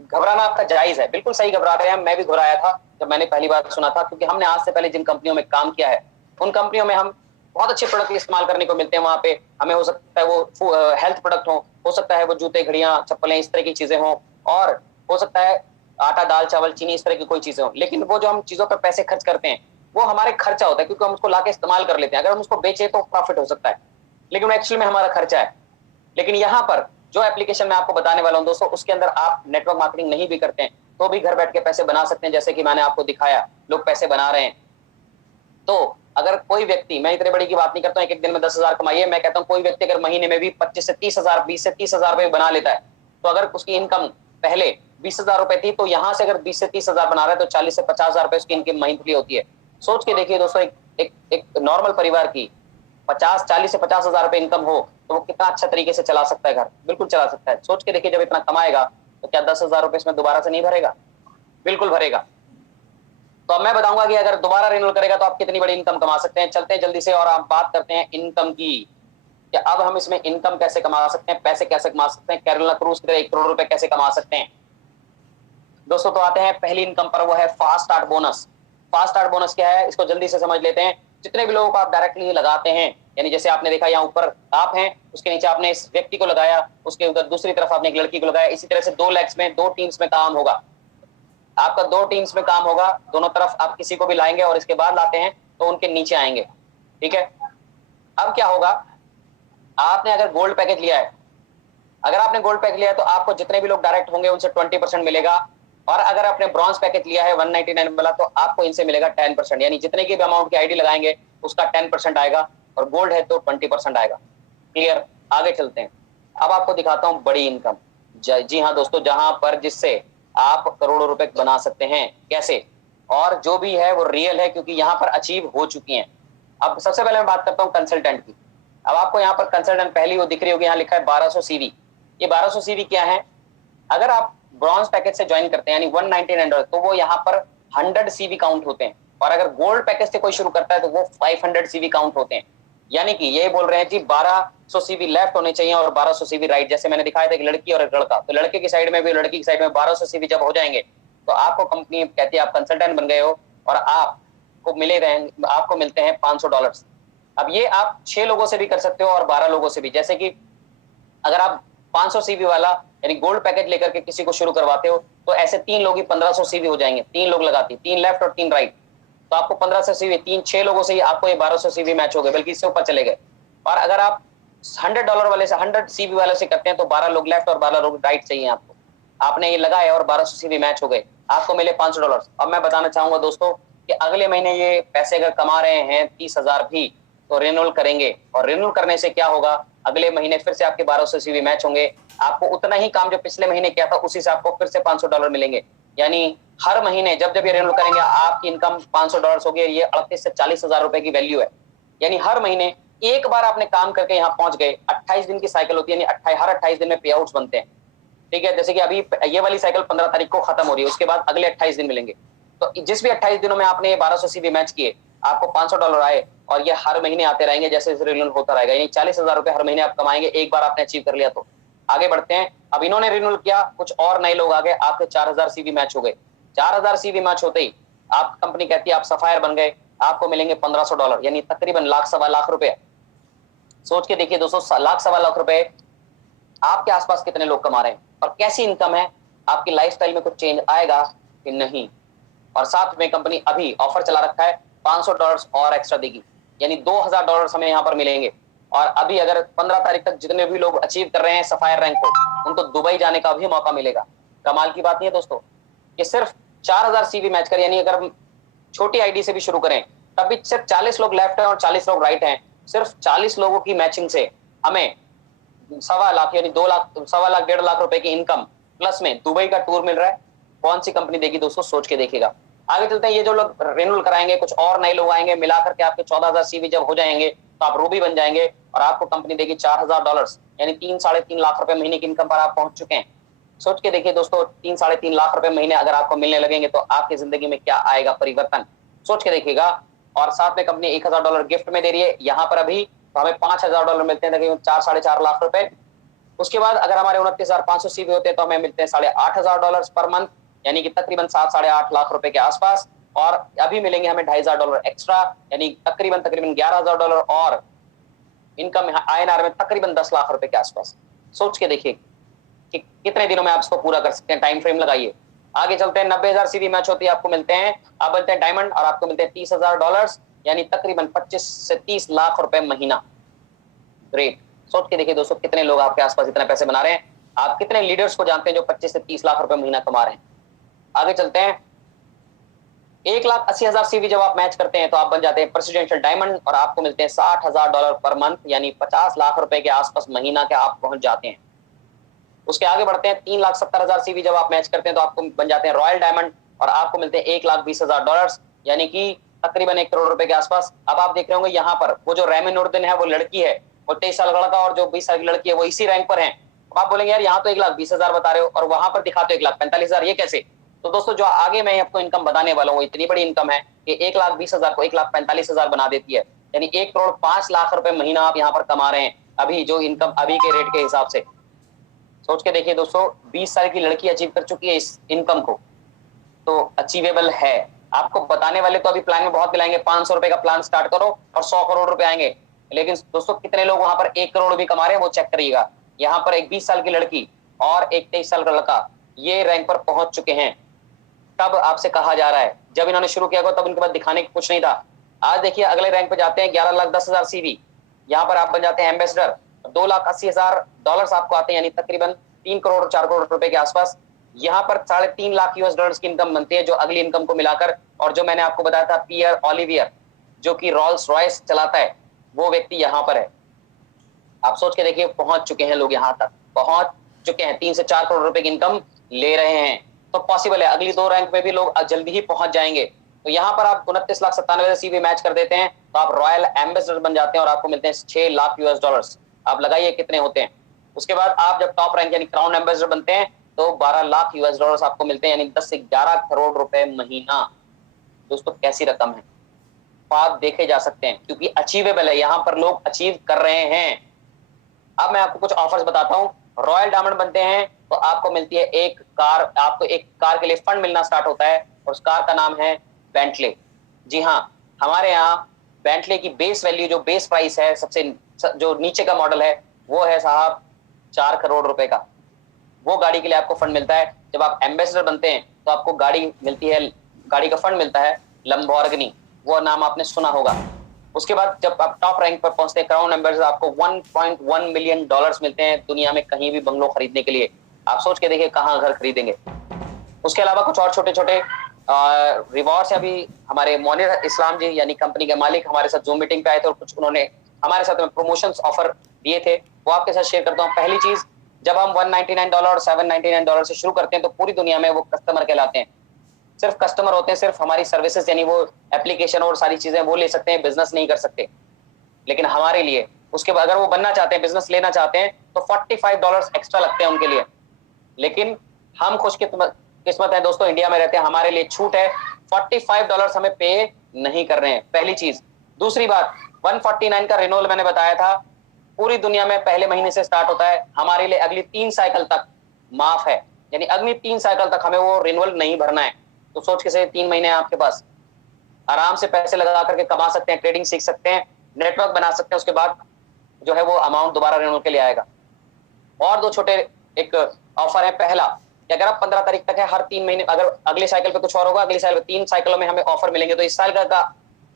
घबराना आपका जायज है, बिल्कुल सही घबरा रहे हैं, मैं भी घबराया था जब मैंने पहली बार सुना था, क्योंकि हमने आज से पहले जिन कंपनियों में काम किया है उन कंपनियों में हम बहुत अच्छे प्रोडक्ट इस्तेमाल करने को मिलते हैं। वहां पे हमें हो सकता है वो हेल्थ प्रोडक्ट हो सकता है वो जूते, घड़ियां, चप्पलें, इस तरह की चीजें हों, और हो सकता है आटा, दाल, चावल, चीनी, इस तरह की कोई चीजें हो। लेकिन वो जो हम चीजों पर पैसे खर्च करते हैं वो हमारे खर्चा होता है, क्योंकि हम उसको लाके इस्तेमाल कर लेते हैं। अगर हम उसको बेचे तो प्रॉफिट हो सकता है, लेकिन एक्चुअली में हमारा खर्चा है। लेकिन यहाँ पर जो एप्लीकेशन मैं आपको बताने वाला हूँ दोस्तों, उसके अंदर आप नेटवर्क मार्केटिंग नहीं भी करते हैं तो भी घर बैठ के पैसे बना सकते हैं, जैसे कि मैंने आपको दिखाया लोग पैसे बना रहे हैं। तो अगर कोई व्यक्ति, मैं इतने बड़ी की बात नहीं करता हूँ एक एक दिन में 10,000 कमाइए, मैं कहता हूँ कोई व्यक्ति अगर महीने में भी 25 से 30,000, 20 से 30,000 रुपए बना लेता है, तो अगर उसकी इनकम पहले 20,000 रुपए थी तो यहाँ से अगर 20 से 30,000 बना रहा है तो 40 से 50,000 रुपए उसकी इनकम मंथली होती है। सोच के देखिए दोस्तों, एक नॉर्मल परिवार की 40 से 50,000 रुपए इनकम हो तो वो कितना अच्छा तरीके से चला सकता है घर, बिल्कुल चला सकता है। सोच के देखिए, जब इतना कमाएगा तो क्या 10,000 रुपए इसमें दोबारा से नहीं भरेगा? बिल्कुल भरेगा। तो अब मैं बताऊंगा कि अगर दोबारा रिन्यूअल करेगा तो आप कितनी बड़ी इनकम कमा सकते हैं। चलते हैं जल्दी से और आप बात करते हैं इनकम की, कि अब हम इसमें इनकम कैसे कमा सकते हैं, पैसे कैसे कमा सकते हैं, कैरोलिना क्रूज की तरह 1 करोड़ रुपए कैसे कमा सकते हैं दोस्तों। तो आते हैं पहली इनकम पर, वो है fast start bonus. Fast start bonus क्या है, इसको जल्दी से समझ लेते हैं। जितने भी लोगों को आप डायरेक्टली लगाते हैं, यानी जैसे आपने देखा यहाँ ऊपर आप हैं, उसके नीचे आपने इस व्यक्ति को लगाया, उसके उधर दूसरी तरफ आपने एक लड़की को लगाया, इसी तरह से 2 लेग्स में 2 टीम्स में काम होगा आपका, 2 टीम्स में काम होगा, दोनों तरफ आप किसी को भी लाएंगे और इसके बाद लाते हैं तो उनके नीचे आएंगे, ठीक है। अब क्या होगा, आपने अगर गोल्ड पैकेज लिया है, अगर आपने गोल्ड पैकेज लिया है तो आपको जितने भी लोग डायरेक्ट होंगे उनसे 20% मिलेगा, और अगर आपने ब्रॉन्ज पैकेज लिया है 199 वाला तो आपको इनसे मिलेगा 10%, यानी जितने की भी अमाउंट की आईडी लगाएंगे उसका 10% आएगा, और गोल्ड है तो 20% आएगा। क्लियर? आगे चलते हैं। अब आपको दिखाता हूं बड़ी इनकम। जी हाँ दोस्तों, जहां पर जिससे आप करोड़ों रुपए बना सकते हैं। कैसे? और जो भी है वो रियल है, क्योंकि यहाँ पर अचीव हो चुकी हैं। अब सबसे पहले मैं बात करता हूँ कंसल्टेंट की। अब आपको यहाँ पर कंसल्टेंट पहली वो दिख रही होगी, यहाँ लिखा है 1200 सीवी। ये 1200 सीवी क्या है? अगर आप ब्रॉन्ज पैकेज से ज्वाइन करते हैं यानी $199 तो वो यहाँ पर 100 सीवी काउंट होते हैं, और अगर गोल्ड पैकेज से कोई शुरू करता है तो वो 500 सीवी काउंट होते हैं। यानी कि ये बोल रहे हैं जी 1200 सीवी लेफ्ट होने चाहिए और 1200 सीवी राइट। जैसे मैंने दिखाया था एक लड़की और एक लड़का, तो लड़के की साइड में भी लड़की की साइड में 1200 सीवी जब हो जाएंगे तो आपको कंपनी कहती है आप कंसल्टेंट बन गए हो, और आपको आपको मिलते हैं $500। अब ये आप 6 लोगों से भी कर सकते हो और 12 लोगों से भी। जैसे कि अगर आप 500 सीवी वाला यानी गोल्ड पैकेज लेकर के किसी को शुरू करवाते हो तो ऐसे 3 लोग ही 1500 सीवी हो जाएंगे। 3 लोग लगाते, 3 लेफ्ट और 3 राइट, तो आपको 1500 सीवी, 6 लोगों से ही आपको ये 1200 सीवी मैच हो गए, बल्कि इससे ऊपर चले गए। और अगर आप $100 वाले से 100 सीवी वाले से करते हैं तो 12 लोग लेफ्ट और 12 लोग राइट चाहिए आपको। आपने ये लगाया और 1200 सीवी मैच हो गए, आपको मिले $500। अब मैं बताना चाहूंगा दोस्तों कि अगले महीने ये पैसे अगर कमा रहे हैं 30,000 भी तो रिन्यूअल करेंगे, और रिन्यूअल करने से क्या होगा, अगले महीने फिर से आपके 1200 सीवी मैच होंगे। आपको उतना ही काम जो पिछले महीने किया था उसी से आपको फिर से $500 मिलेंगे। यानी हर महीने जब जब ये रिन्यूअल करेंगे आपकी इनकम $500 होगी। ये 38 से 40,000 रुपए की वैल्यू है। यानी हर महीने एक बार आपने काम करके यहाँ पहुंच गए। 28 दिन की साइकिल होती है, यानी हर 28 दिन में पे आउट्स बनते हैं, ठीक है। जैसे कि अभी ये वाली साइकिल 15 तारीख को खत्म हो रही है, उसके बाद अगले 28 दिन मिलेंगे। तो जिस भी 28 दिनों में आपने ये 1200 सीवी मैच किए, आपको $500 आए, और ये हर महीने आते रहेंगे जैसे रिन्यूअल होता रहेगा। यानी 40,000 रुपए हर महीने आप कमाएंगे, एक बार आपने अचीव कर लिया तो। आगे बढ़ते हैं। अब इन्होंने रिन्यूअल किया, कुछ और नए लोग आ गए, आपके 4000 सीवी मैच हो गए। 4000 सीवी मैच होते ही आप कंपनी कहती है आप सफायर बन गए, आपको मिलेंगे $1500, यानी तकरीबन लाख सवा लाख रुपए। सोच के देखिए दोस्तों, लाख सवा लाख रुपए आपके आसपास कितने लोग कमा रहे हैं और कैसी इनकम है। आपकी लाइफस्टाइल में कुछ चेंज आएगा कि नहीं। और साथ में कंपनी अभी ऑफर चला रखा है, $500 और एक्स्ट्रा देगी, यानी $2000 हमें यहाँ पर मिलेंगे। और अभी अगर 15 तारीख तक जितने भी लोग अचीव कर रहे हैं सफायर रैंक को, उनको दुबई जाने का भी मौका मिलेगा। कमाल की बात नहीं है दोस्तों। ये सिर्फ 4000 सीवी मैच कर, यानी अगर हम छोटी आईडी से भी शुरू करें तब भी सिर्फ 40 लोग लेफ्ट हैं और 40 लोग राइट हैं। सिर्फ 40 लोगों की मैचिंग से हमें 1.25 लाख यानी 2 लाख 1.25 लाख 1.5 लाख रुपए की इनकम प्लस में दुबई का टूर मिल रहा है। कौन सी कंपनी देगी दोस्तों, सोच के देखिएगा। आगे चलते हैं, ये जो लोग रिन्यूअल कराएंगे, कुछ और नए लोग आएंगे, मिलाकर के आपके 14,000 सीवी जब हो जाएंगे तो आप रूबी बन जाएंगे और आपको कंपनी देगी $4000, यानी 3-3.5 लाख रुपए महीने की इनकम पर आप पहुंच चुके हैं। सोच के देखिए दोस्तों, 3-3.5 लाख रुपए महीने अगर आपको मिलने लगेंगे तो आपकी जिंदगी में क्या आएगा परिवर्तन, सोच के देखिएगा। और साथ में कंपनी $1000 गिफ्ट में दे रही है। यहाँ पर अभी तो हमें $5000 मिलते हैं, तकरीबन 4-4.5 लाख रुपए। उसके बाद अगर हमारे 29,500 सीवी होते हैं तो हमें मिलते हैं $8,500 पर मंथ, यानी कि तकरीबन 7-8.5 लाख रुपए के आसपास। और अभी मिलेंगे हमें $2,500 एक्स्ट्रा, यानी तकरीबन $11,000 और इनकम INR में तकरीबन 10 लाख रुपए के आसपास। सोच के देखिए कि कितने दिनों में आप इसको पूरा कर सकते हैं, टाइम फ्रेम लगाइए। आगे चलते हैं, 90,000 सीवी मैच होती है, आपको मिलते हैं, आप बनते हैं डायमंड और आपको मिलते हैं $30,000, यानी तकरीबन 25 से 30 लाख रुपए महीना। ग्रेट। सोच के देखिए दोस्तों, कितने लोग आपके आसपास इतने पैसे बना रहे हैं। आप कितने लीडर्स को जानते हैं जो 25 से 30 लाख रुपए महीना कमा रहे हैं। आगे चलते हैं, 1,80,000 सीवी जब आप मैच करते हैं तो आप बन जाते हैं प्रेसिडेंशियल डायमंड और आपको मिलते हैं $60,000 पर मंथ, यानी 50 लाख रुपए के आसपास महीना के आप पहुंच जाते हैं। उसके आगे बढ़ते हैं, 3,70,000 सीवी जब आप मैच करते हैं तो आपको बन जाते हैं रॉयल डायमंड और आपको मिलते हैं $1,20,000, यानी कि तकरीबन 1 करोड़ रुपए के आसपास। अब आप देख रहे होंगे यहाँ पर वो जो रैमिन नूरदीन है वो लड़की है, वो 23 साल का लड़का और जो 20 साल की लड़की है वो इसी रैंक पर है। आप बोलेंगे यार यहाँ तो 1,20,000 बता रहे हो और वहां पर दिखाते हो 1,45,000, ये कैसे? तो दोस्तों जो आगे मैं आपको इनकम बताने वाला हूँ, इतनी बड़ी इनकम है कि 1,20,000 को 1,45,000 बना देती है, यानी 1,05,00,000 रुपए महीना आप यहाँ पर कमा रहे हैं अभी, जो इनकम अभी के रेट के हिसाब से। सोच के देखिए दोस्तों, 20 साल की लड़की अचीव कर चुकी है इस इनकम को, तो अचीवेबल है। आपको बताने वाले तो अभी प्लान में बहुत मिलाएंगे, 500 रुपए का प्लान स्टार्ट करो और 100 करोड़ रुपए आएंगे, लेकिन दोस्तों कितने लोग वहां पर 1 करोड़ भी कमा रहे हैं वो चेक करिएगा। यहाँ पर एक 20 साल की लड़की और एक 23 साल का लड़का ये रैंक पर पहुंच चुके हैं। तब आपसे कहा जा रहा है, जब इन्होंने शुरू किया तब इनके पास दिखाने की कुछ नहीं था। आज देखिए अगले रैंक पे जाते हैं, 11,10,000 सीवी, यहाँ पर आप बन जाते हैं एम्बेसडर, $2,80,000 आपको आते हैं, यानी तकरीबन 3 करोड़ 4 करोड़ रुपए के आसपास। यहाँ पर $3.5 लाख US की इनकम बनती है, जो अगली इनकम को मिलाकर। और जो मैंने आपको बताया था पियर ओलिवियर जो कि रॉल्स रॉयस चलाता है, वो व्यक्ति यहाँ पर है। आप सोच के देखिए, पहुंच चुके हैं लोग, यहाँ तक पहुंच चुके हैं, 3 से 4 करोड़ रुपए की इनकम ले रहे हैं। तो पॉसिबल है अगली 2 रैंक में भी लोग जल्दी ही पहुंच जाएंगे। तो यहाँ पर आप 29,97,000 सीवी मैच कर देते हैं तो आप रॉयल एम्बेसडर बन जाते हैं और आपको मिलते हैं $6 लाख US। आप लगाइए कितने होते हैं। उसके बाद आप जब टॉप रैंक यानी क्राउन एम्बेसडर बनते हैं तो $12 लाख US आपको मिलते हैं, यानी 10 से 11 करोड़ रुपए महीना। दोस्तों कैसी रकम है, आप देखे जा सकते हैं, क्योंकि अचीवेबल है, यहाँ पर लोग अचीव कर रहे हैं। अब मैं आपको कुछ ऑफर्स बताता हूँ। रॉयल डायमंड बनते हैं तो आपको मिलती है एक कार, आपको एक कार के लिए फंड मिलना स्टार्ट होता है और उस कार का नाम है बेंटले। जी हाँ, हमारे यहाँ बेंटले की बेस वैल्यू, जो बेस प्राइस है, सबसे जो नीचे का मॉडल है, वो है साहब 4 करोड़ रुपए का। वो गाड़ी के लिए आपको फंड मिलता है। जब आप एम्बेसडर बनते हैं तो आपको गाड़ी मिलती है, गाड़ी का फंड मिलता है लंबोर्गिनी, वो नाम आपने सुना होगा। उसके बाद जब आप टॉप रैंक पर पहुंचते हैं क्राउन एम्बेसडर, आपको $1.1 मिलियन मिलते हैं दुनिया में कहीं भी बंगलो खरीदने के लिए। आप सोच के देखिए कहाँ घर खरीदेंगे। उसके अलावा कुछ और छोटे छोटे रिवॉर्ड्स है। अभी हमारे मोनिर इस्लाम जी यानी कंपनी के मालिक हमारे साथ जूम मीटिंग पे आए थे और कुछ उन्होंने हमारे साथ में प्रमोशंस ऑफर दिए थे, वो आपके साथ शेयर करता हूँ। पहली चीज, जब हम $199 और $799 से शुरू करते हैं तो पूरी दुनिया में वो कस्टमर कहलाते हैं। सिर्फ कस्टमर होते हैं, सिर्फ हमारी सर्विसेज यानी वो एप्लीकेशन और सारी चीजें वो ले सकते हैं, बिजनेस नहीं कर सकते। लेकिन हमारे लिए उसके बाद अगर वो बनना चाहते हैं, बिजनेस लेना चाहते हैं, तो $45 एक्स्ट्रा लगते हैं उनके लिए। लेकिन हम खुशकिस्मत है दोस्तों, इंडिया में रहते हैं, हमारे लिए छूट है, $45 हमें पे नहीं कर रहे हैं, पहली चीज। दूसरी बात, 149 का रिन्यूअल मैंने बताया था, पूरी दुनिया में पहले महीने से स्टार्ट होता है, हमारे लिए अगली 3 साइकिल तक माफ है, यानी अगली 3 साइकिल तक हमें वो रिन्यूअल नहीं भरना है। तो सोच के से 3 महीने आपके पास आराम से पैसे लगा करके कमा सकते हैं, ट्रेडिंग सीख सकते हैं, नेटवर्क बना सकते हैं। उसके बाद जो है वो अमाउंट दोबारा रिन्यूअल के लिए आएगा। और 2 छोटे एक ऑफर है। पहला, कि अगर आप 15 तारीख तक है, हर 3 महीने, अगर अगले साइकिल पे कुछ और होगा, अगली साइकिल 3 साइकिलों में हमें ऑफर मिलेंगे। तो इस साल का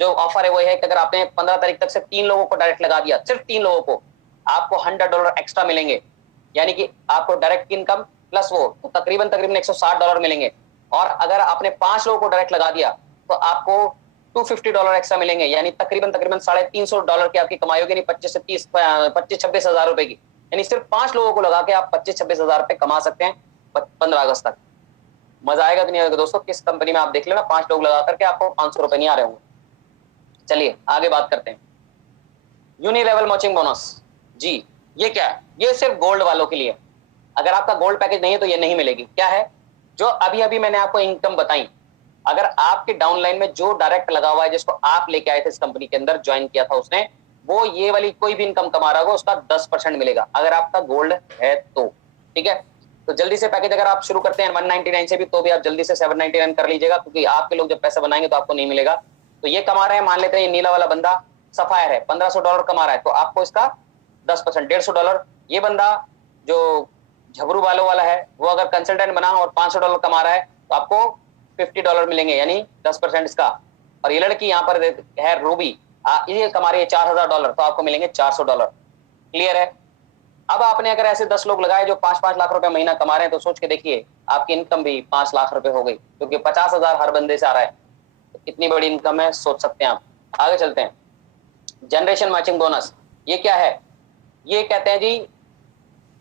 जो ऑफर है वो है कि अगर आपने 15 तारीख तक से 3 लोगों को डायरेक्ट लगा दिया, सिर्फ 3 लोगों को, आपको $100 एक्स्ट्रा मिलेंगे। यानी कि आपको डायरेक्ट इनकम प्लस वो तो तकरीबन $160 मिलेंगे। और अगर आपने 5 लोगों को डायरेक्ट लगा दिया तो आपको $250 एक्स्ट्रा मिलेंगे, यानी तकरीबन $350 की आपकी कमाई होगी, 25 से 30 25-26 हजार रुपए की। यानी सिर्फ 5 लोगों को लगा के आप 25-26 हजार रुपए कमा सकते हैं 15 अगस्त तक। मजा आएगा कि नहीं आएगा दोस्तों? किस कंपनी में आप देख लेना, 5 लोग लगा करके आपको ₹500 नहीं आ रहे होंगे। चलिए आगे बात करते हैं। यूनिलेवल मैचिंग बोनस, जी ये क्या है? ये सिर्फ गोल्ड वालों के लिए। अगर आपका गोल्ड पैकेज नहीं है तो ये नहीं मिलेगी। क्या है? जो अभी अभी मैंने आपको इनकम बताई, अगर आपके डाउनलाइन में जो डायरेक्ट लगा हुआ है, जिसको आप लेके आए थे इस कंपनी के अंदर, ज्वाइन किया था उसने, वो ये वाली कोई भी इनकम कमा रहा होगा उसका 10% मिलेगा, अगर आपका गोल्ड है तो। ठीक है, तो जल्दी से पैकेज अगर आप शुरू करते हैं 199 से भी, तो भी आप जल्दी से 799 कर लीजिएगा, क्योंकि आपके लोग जब पैसा बनाएंगे तो आपको नहीं मिलेगा। तो ये कमा रहे हैं, मान लेते हैं ये नीला वाला बंदा सफायर है, $1500 कमा रहा है, तो आपको इसका 10% $150। ये बंदा जो झबरू वालों वाला है, वो अगर कंसल्टेंट बना और $500 कमा रहा है तो आपको $50 मिलेंगे, यानी 10% इसका। और ये लड़की यहाँ पर है रूबी, ये कमा रही है $4000, तो आपको मिलेंगे $400। क्लियर है? अब आपने अगर ऐसे 10 लोग लगाए जो 5-5 लाख रुपए महीना कमा रहे हैं, तो सोच के देखिए आपकी इनकम भी 5 लाख रुपए हो गई, क्योंकि 50,000 हर बंदे से आ रहा है। तो कितनी बड़ी इनकम है, सोच सकते हैं आप। आगे चलते हैं। जनरेशन मैचिंग बोनस, ये क्या है? ये कहते हैं जी,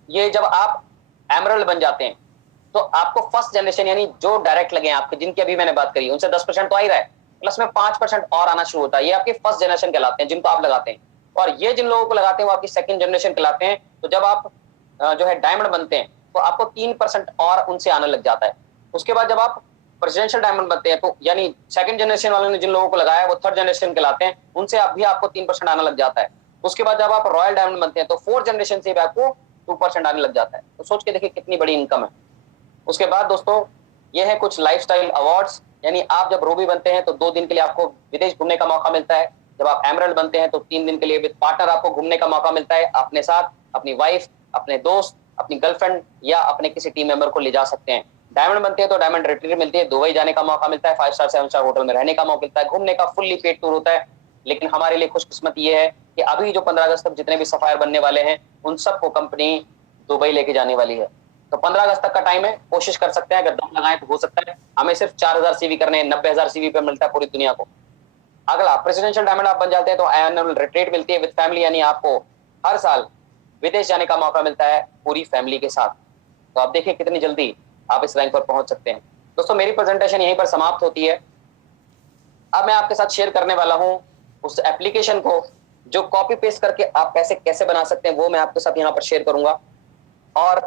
ये जब आप एमरल्ड बन जाते हैं तो आपको फर्स्ट जनरेशन, यानी जो डायरेक्ट लगे हैं आपके, जिनकी अभी मैंने बात करी, उनसे 10% तो आ ही रहा है, प्लस में 5% और आना शुरू होता है। ये आपके फर्स्ट जनरेशन कहलाते हैं, जिनको आप लगाते हैं। और ये जिन लोगों को लगाते हैं वो आपकी सेकंड जनरेशन कहलाते हैं। तो जब आप जो है डायमंड बनते हैं तो आपको 3% और उनसे आने लग जाता है। उसके बाद जब आप प्रेसिडेंशियल डायमंड बनते हैं, तो यानी सेकंड जनरेशन वालों ने जिन लोगों को लगाया है वो थर्ड जनरेशन कहलाते हैं, उनसे अभी आपको 3% आने लग जाता है। उसके बाद जब आप रॉयल डायमंड बनते हैं तो फोर्थ जनरेशन से भी आपको 2% आने लग जाता है। तो सोच के देखिए कितनी बड़ी इनकम है। उसके बाद दोस्तों ये है कुछ लाइफस्टाइल अवार्ड्स, यानी आप जब रूबी बनते हैं तो 2 दिन के लिए आपको विदेश घूमने का मौका मिलता है। जब आप एमरल्ड बनते हैं तो 3 दिन के लिए विद पार्टनर आपको घूमने का मौका मिलता है, अपने साथ अपनी वाइफ, अपने दोस्त, अपनी गर्लफ्रेंड या अपने किसी टीम मेंबर को ले जा सकते हैं। डायमंड बनते हैं तो डायमंड रिट्रीट मिलती है, दुबई जाने का मौका मिलता है, 5 स्टार 7 स्टार होटल में रहने का मौका मिलता है, घूमने का फुल्ली पेड टूर होता है। लेकिन हमारे लिए खुशकिस्मत ये है कि अभी जो 15 अगस्त तक जितने भी सफायर बनने वाले हैं उन सबको कंपनी दुबई लेके जाने वाली है। तो 15 अगस्त तक का टाइम है, कोशिश कर सकते हैं, अगर दम लगाएं तो हो सकता है। हमें सिर्फ 4000 सीवी करने हैं, 90,000 सीवी पे मिलता है पूरी दुनिया को। अगला प्रेसिडेंशियल डायमंड आप बन जाते हैं तो एनुअल रिट्रीट मिलती है विद फैमिली, यानी आपको हर साल विदेश जाने का मौका मिलता है पूरी फैमिली के साथ। तो आप देखिए कितनी जल्दी आप इस रैंक पर पहुंच सकते हैं। दोस्तों मेरी प्रेजेंटेशन यहीं पर समाप्त होती है। अब मैं आपके साथ शेयर करने वाला हूं उस एप्लीकेशन को जो कॉपी पेस्ट करके आप पैसे कैसे बना सकते हैं, वो मैं आपके साथ यहाँ पर शेयर करूंगा। और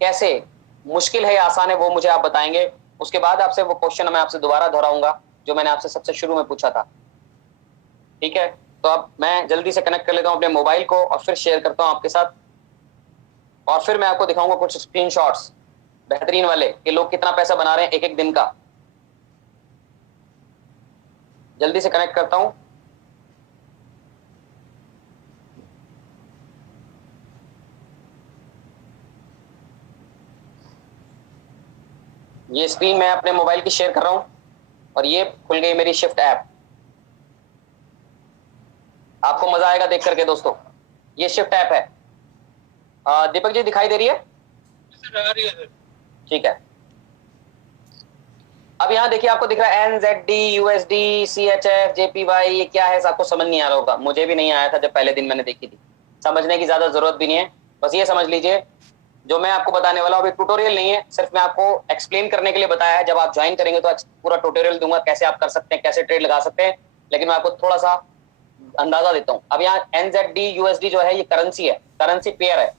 कैसे मुश्किल है या आसान है वो मुझे आप बताएंगे। उसके बाद आपसे वो क्वेश्चन मैं आपसे दोबारा दोहराऊंगा जो मैंने आपसे सबसे शुरू में पूछा था। ठीक है, तो अब मैं जल्दी से कनेक्ट कर लेता हूं अपने मोबाइल को और फिर शेयर करता हूं आपके साथ, और फिर मैं आपको दिखाऊंगा कुछ स्क्रीनशॉट्स बेहतरीन वाले कि लोग कितना पैसा बना रहे हैं एक एक दिन का। जल्दी से कनेक्ट करता हूं। ये स्क्रीन मैं अपने मोबाइल की शेयर कर रहा हूं और ये खुल गई मेरी शिफ्ट ऐप। आपको मजा आएगा देख करके दोस्तों। ये शिफ्ट ऐप है। दीपक जी दिखाई दे रही है? ठीक है। अब यहाँ देखिए आपको दिख रहा है NZD, USD, CHF, JPY, ये क्या है आपको समझ नहीं आ रहा होगा। मुझे भी नहीं आया था जब पहले दिन मैंने देखी थी। समझने की ज्यादा जरूरत भी नहीं है, बस ये समझ लीजिए जो मैं आपको बताने वाला हूँ अभी ट्यूटोरियल नहीं है, सिर्फ मैं आपको एक्सप्लेन करने के लिए बताया है। जब आप ज्वाइन करेंगे तो पूरा ट्यूटोरियल दूंगा कैसे आप कर सकते हैं, कैसे ट्रेड लगा सकते हैं, लेकिन मैं आपको थोड़ा सा अंदाजा देता हूँ। अब यहाँ NZD, USD जो है ये करेंसी है, करेंसी पेयर है,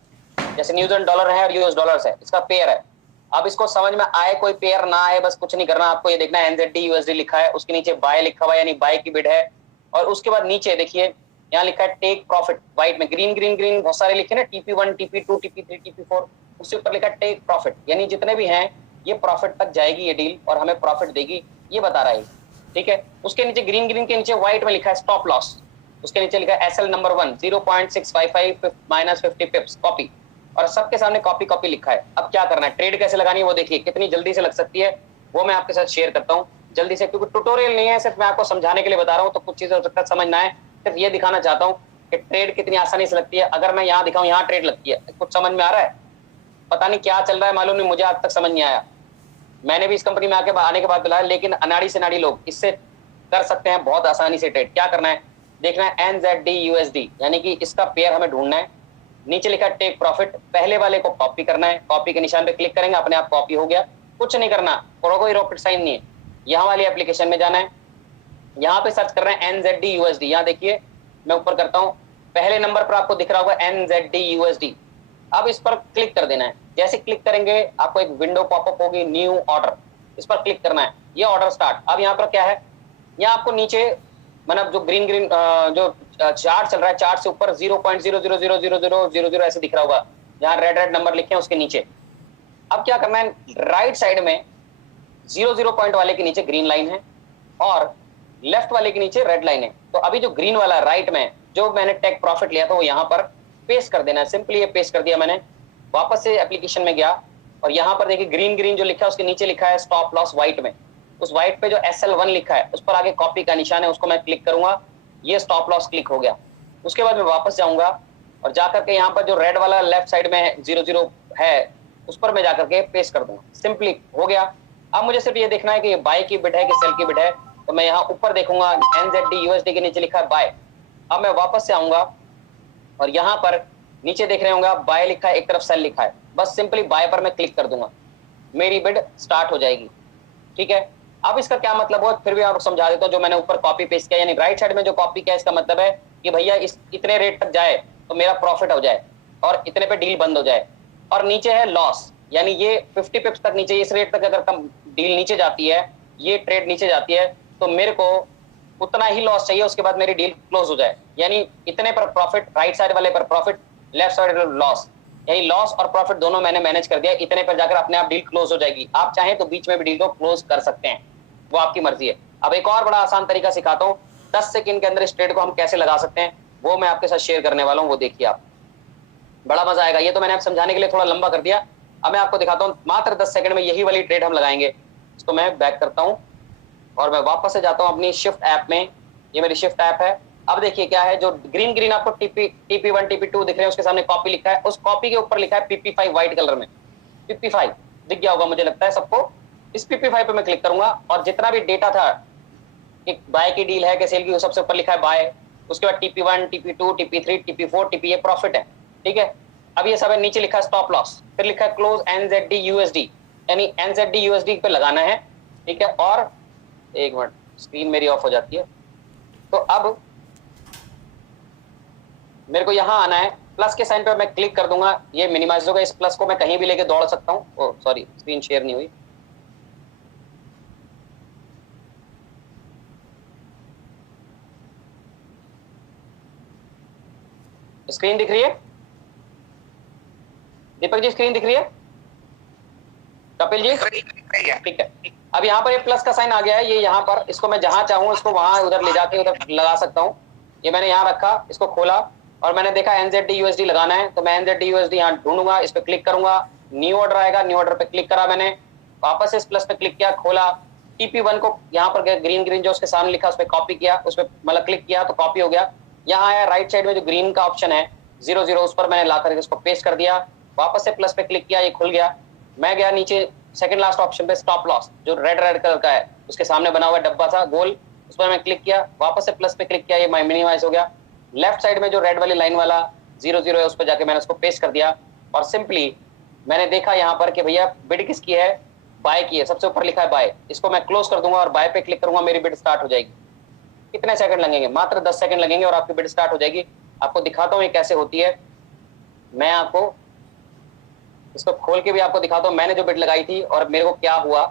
जैसे न्यूजीलैंड डॉलर है और US डॉलर है, इसका पेयर है। अब इसको समझ में आए कोई पेयर ना आए बस कुछ नहीं करना, आपको ये देखना है NZD USD लिखा है, उसके नीचे बाय लिखा हुआ है यानी बाय की बिड है, और उसके बाद नीचे देखिए यहाँ लिखा है टेक प्रॉफिट, व्हाइट में ग्रीन ग्रीन ग्रीन बहुत सारे लिखे ना, TP1 TP2 TP3 TP4, उसके ऊपर लिखा है टेक प्रॉफिट, यानी जितने भी हैं ये प्रॉफिट तक जाएगी ये डील और हमें प्रॉफिट देगी, ये बता रहा है। ठीक है, उसके नीचे ग्रीन ग्रीन के नीचे व्हाइट में लिखा है स्टॉप लॉस, उसके नीचे लिखा है SL नंबर 1 0.655 -50 पिप्स कॉपी, और सबके सामने कॉपी कॉपी लिखा है। अब क्या करना है, ट्रेड कैसे लगानी है वो देखिए, कितनी जल्दी से लग सकती है वो मैं आपके साथ शेयर करता हूँ जल्दी से, क्योंकि ट्यूटोरियल नहीं है, सिर्फ मैं आपको समझाने के लिए बता रहा हूँ, तो कुछ चीजें हो सकता है समझ ना आए, सिर्फ ये दिखाना चाहता हूँ कि ट्रेड कितनी आसानी से लगती है। अगर मैं यहाँ दिखाऊं यहाँ ट्रेड लगती है, कुछ समझ में आ रहा है? पता नहीं क्या चल रहा है, मालूम नहीं, मुझे आज तक समझ नहीं आया। मैंने भी इस कंपनी में आने के बाद बुलाया, लेकिन अनाड़ी से नाड़ी लोग इससे कर सकते हैं बहुत आसानी से ट्रेड। क्या करना है, देखना है NZD USD, यानी कि इसका पेयर हमें ढूंढना है। नीचे लिखा टेक प्रॉफिट, पहले वाले को कॉपी करना है, कॉपी के निशान पे क्लिक करेंगे, अपने आप कॉपी हो गया, कुछ नहीं करना, कोई रॉकेट साइन नहीं है। यहाँ वाली एप्लीकेशन में जाना है, यहाँ पे सर्च कर रहे हैं NZD USD, यहाँ देखिए मैं ऊपर करता हूँ, पहले नंबर पर आपको दिख रहा होगा NZD USD। अब इस पर क्लिक कर देना है, जैसे क्लिक करेंगे आपको एक विंडो पॉपअप होगी, न्यू ऑर्डर, इस पर क्लिक करना है, ये ऑर्डर स्टार्ट। अब यहाँ पर क्या है, यहाँ आपको नीचे मतलब जो ग्रीन जो चार्ट चल रहा है, चार्ट से ऊपर 0.000000 ऐसे दिख रहा होगा, यहाँ रेड रेड नंबर लिखे हैं उसके नीचे। अब क्या करना है, राइट साइड में 0 पॉइंट वाले के नीचे ग्रीन लाइन है और लेफ्ट वाले के नीचे रेड लाइन है। तो अभी जो ग्रीन वाला राइट में जो मैंने टेक प्रॉफिट लिया था वो यहाँ पर पेस्ट कर देना है, सिंपली ये पेस्ट कर दिया मैंने। वापस से एप्लीकेशन में गया और यहाँ पर देखिए ग्रीन ग्रीन जो लिखा है उसके नीचे लिखा है स्टॉप लॉस व्हाइट में, उस व्हाइट पे जो SL1 लिखा है उस पर आगे कॉपी का निशान है, उसको मैं क्लिक करूंगा, ये स्टॉप लॉस क्लिक हो गया। उसके बाद मैं वापस जाऊंगा और जाकर के यहाँ पर जो रेड वाला लेफ्ट साइड में 00 है उस पर मैं जाकर के पेस्ट कर दूंगा, सिंपली हो गया। अब मुझे सिर्फ ये देखना है कि बाय की बिड है कि सेल की बिड है, तो मैं यहाँ ऊपर देखूंगा NZD USD के नीचे लिखा है बाय। अब मैं वापस से आऊंगा और यहाँ पर नीचे देख रहे होंगे आप बाय लिखा है, एक तरफ सेल लिखा है, बस सिंपली बाय पर मैं क्लिक कर दूंगा, मेरी बिड स्टार्ट हो जाएगी। ठीक है, अब इसका क्या मतलब हुआ फिर भी आपको समझा देता हूँ। जो मैंने ऊपर कॉपी पेस्ट किया, यानी राइट साइड में जो कॉपी किया, इसका मतलब है कि भैया इस इतने रेट तक जाए तो मेरा प्रॉफिट हो जाए और इतने पे डील बंद हो जाए। और नीचे है लॉस, यानी ये 50 पिप्स तक नीचे, इस रेट तक अगर कम डील नीचे जाती है, ये ट्रेड नीचे जाती है, तो मेरे को उतना ही लॉस चाहिए, उसके बाद मेरी डील क्लोज हो जाए। यानी इतने पर प्रॉफिट, राइट साइड वाले पर प्रॉफिट, लेफ्ट साइड लॉस, यानी लॉस और प्रॉफिट दोनों मैंने मैनेज कर दिया। इतने पर जाकर अपने आप डील क्लोज हो जाएगी। आप चाहें तो बीच में भी डील को क्लोज कर सकते हैं, वो आपकी मर्जी है। अब एक और बड़ा आसान तरीका सिखाता हूँ, 10 सेकंड के अंदर इस ट्रेड को हम कैसे लगा सकते हैं, वो मैं आपके साथ शेयर करने वाला हूँ, वो देखिए आप, बड़ा मजा आएगा। ये तो मैंने आप समझाने के लिए थोड़ा लंबा कर दिया, अब मैं आपको दिखाता हूँ मात्र 10 सेकंड में यही वाली ट्रेड हम लगाएंगे। इसको मैं बैक करता हूँ और मैं वापस से जाता हूँ अपनी शिफ्ट ऐप में, ये मेरी शिफ्ट ऐप है। अब देखिए क्या है, जो ग्रीन ग्रीन आपको TP1 TP2 दिख रहे हैं, उसके सामने कॉपी लिखा है, उस कॉपी के ऊपर लिखा है PP5 व्हाइट कलर में, PP5 दिख गया होगा मुझे लगता है सबको। इस PP5 पे मैं क्लिक करूंगा और जितना भी डेटा था कि बाय की डील है कि सेल की, वो सबसे ऊपर लिखा है बाय, उसके बाद TP1 TP2 TP3 TP4 TP, ये प्रॉफिट है। ठीक है, अब ये सब है, नीचे लिखा है स्टॉप लॉस, फिर लिखा है क्लोज NZD USD, यानी NZD USD पे लगाना है। ठीक है, और एक मिनट, स्क्रीन मेरी ऑफ हो जाती है, तो अब मेरे को यहाँ आना है, प्लस के साइन पे मैं क्लिक कर दूंगा, ये मिनिमाइज होगा, इस प्लस को मैं कहीं भी लेके दौड़ सकता हूँ। ओ सॉरी, स्क्रीन शेयर नहीं हुई, स्क्रीन दिख रही है दीपक जी, स्क्रीन दिख रही है कपिल जी? ठीक है, अब यहाँ पर ये प्लस का साइन आ गया है, ये यहाँ पर, इसको मैं जहां चाहूँ इसको वहां उधर ले जाके उधर लगा सकता हूँ। ये मैंने यहाँ रखा, इसको खोला और मैंने देखा NZD USD लगाना है, तो मैं NZD USD यहाँ ढूंढूंगा, इस पे क्लिक करूंगा, न्यू ऑर्डर आएगा, न्यू ऑर्डर पे क्लिक करा मैंने, वापस इस प्लस पे क्लिक किया, खोला, TP1 को यहाँ पर ग्रीन ग्रीन जो उसके सामने लिखा उस पर कॉपी किया, उस पर मतलब क्लिक किया तो कॉपी हो गया। यहाँ आया राइट साइड में जो ग्रीन का ऑप्शन है 00, उस पर मैंने ला करके उसको पेस्ट कर दिया, वापस से प्लस पे क्लिक किया, ये खुल गया। मैं गया नीचे सेकंड लास्ट ऑप्शन पे स्टॉप लॉस, जो रेड रेड कलर का है, उसके सामने बना हुआ डब्बा था गोल, उस पर मैं क्लिक किया, वापस से प्लस पे क्लिक किया, ये मिनिमाइज हो गया। लेफ्ट साइड में जो रेड वाली लाइन वाला 00 है उस पर जाके मैंने उसको पेस्ट कर दिया और सिंपली मैंने देखा यहाँ पर कि भैया बिड किसकी है, बाय की है, सबसे ऊपर लिखा है बाय, इसको मैं क्लोज कर दूंगा और बाय पे क्लिक करूंगा, मेरी बिड स्टार्ट हो जाएगी। कितने सेकंड लगेंगे? मात्र 10 सेकंड लगेंगे और आपकी बिड स्टार्ट हो जाएगी। आपको दिखाता हूँ ये कैसे होती है, मैं आपको इसको खोल के भी आपको दिखाता हूँ मैंने जो बिड लगाई थी और मेरे को क्या हुआ।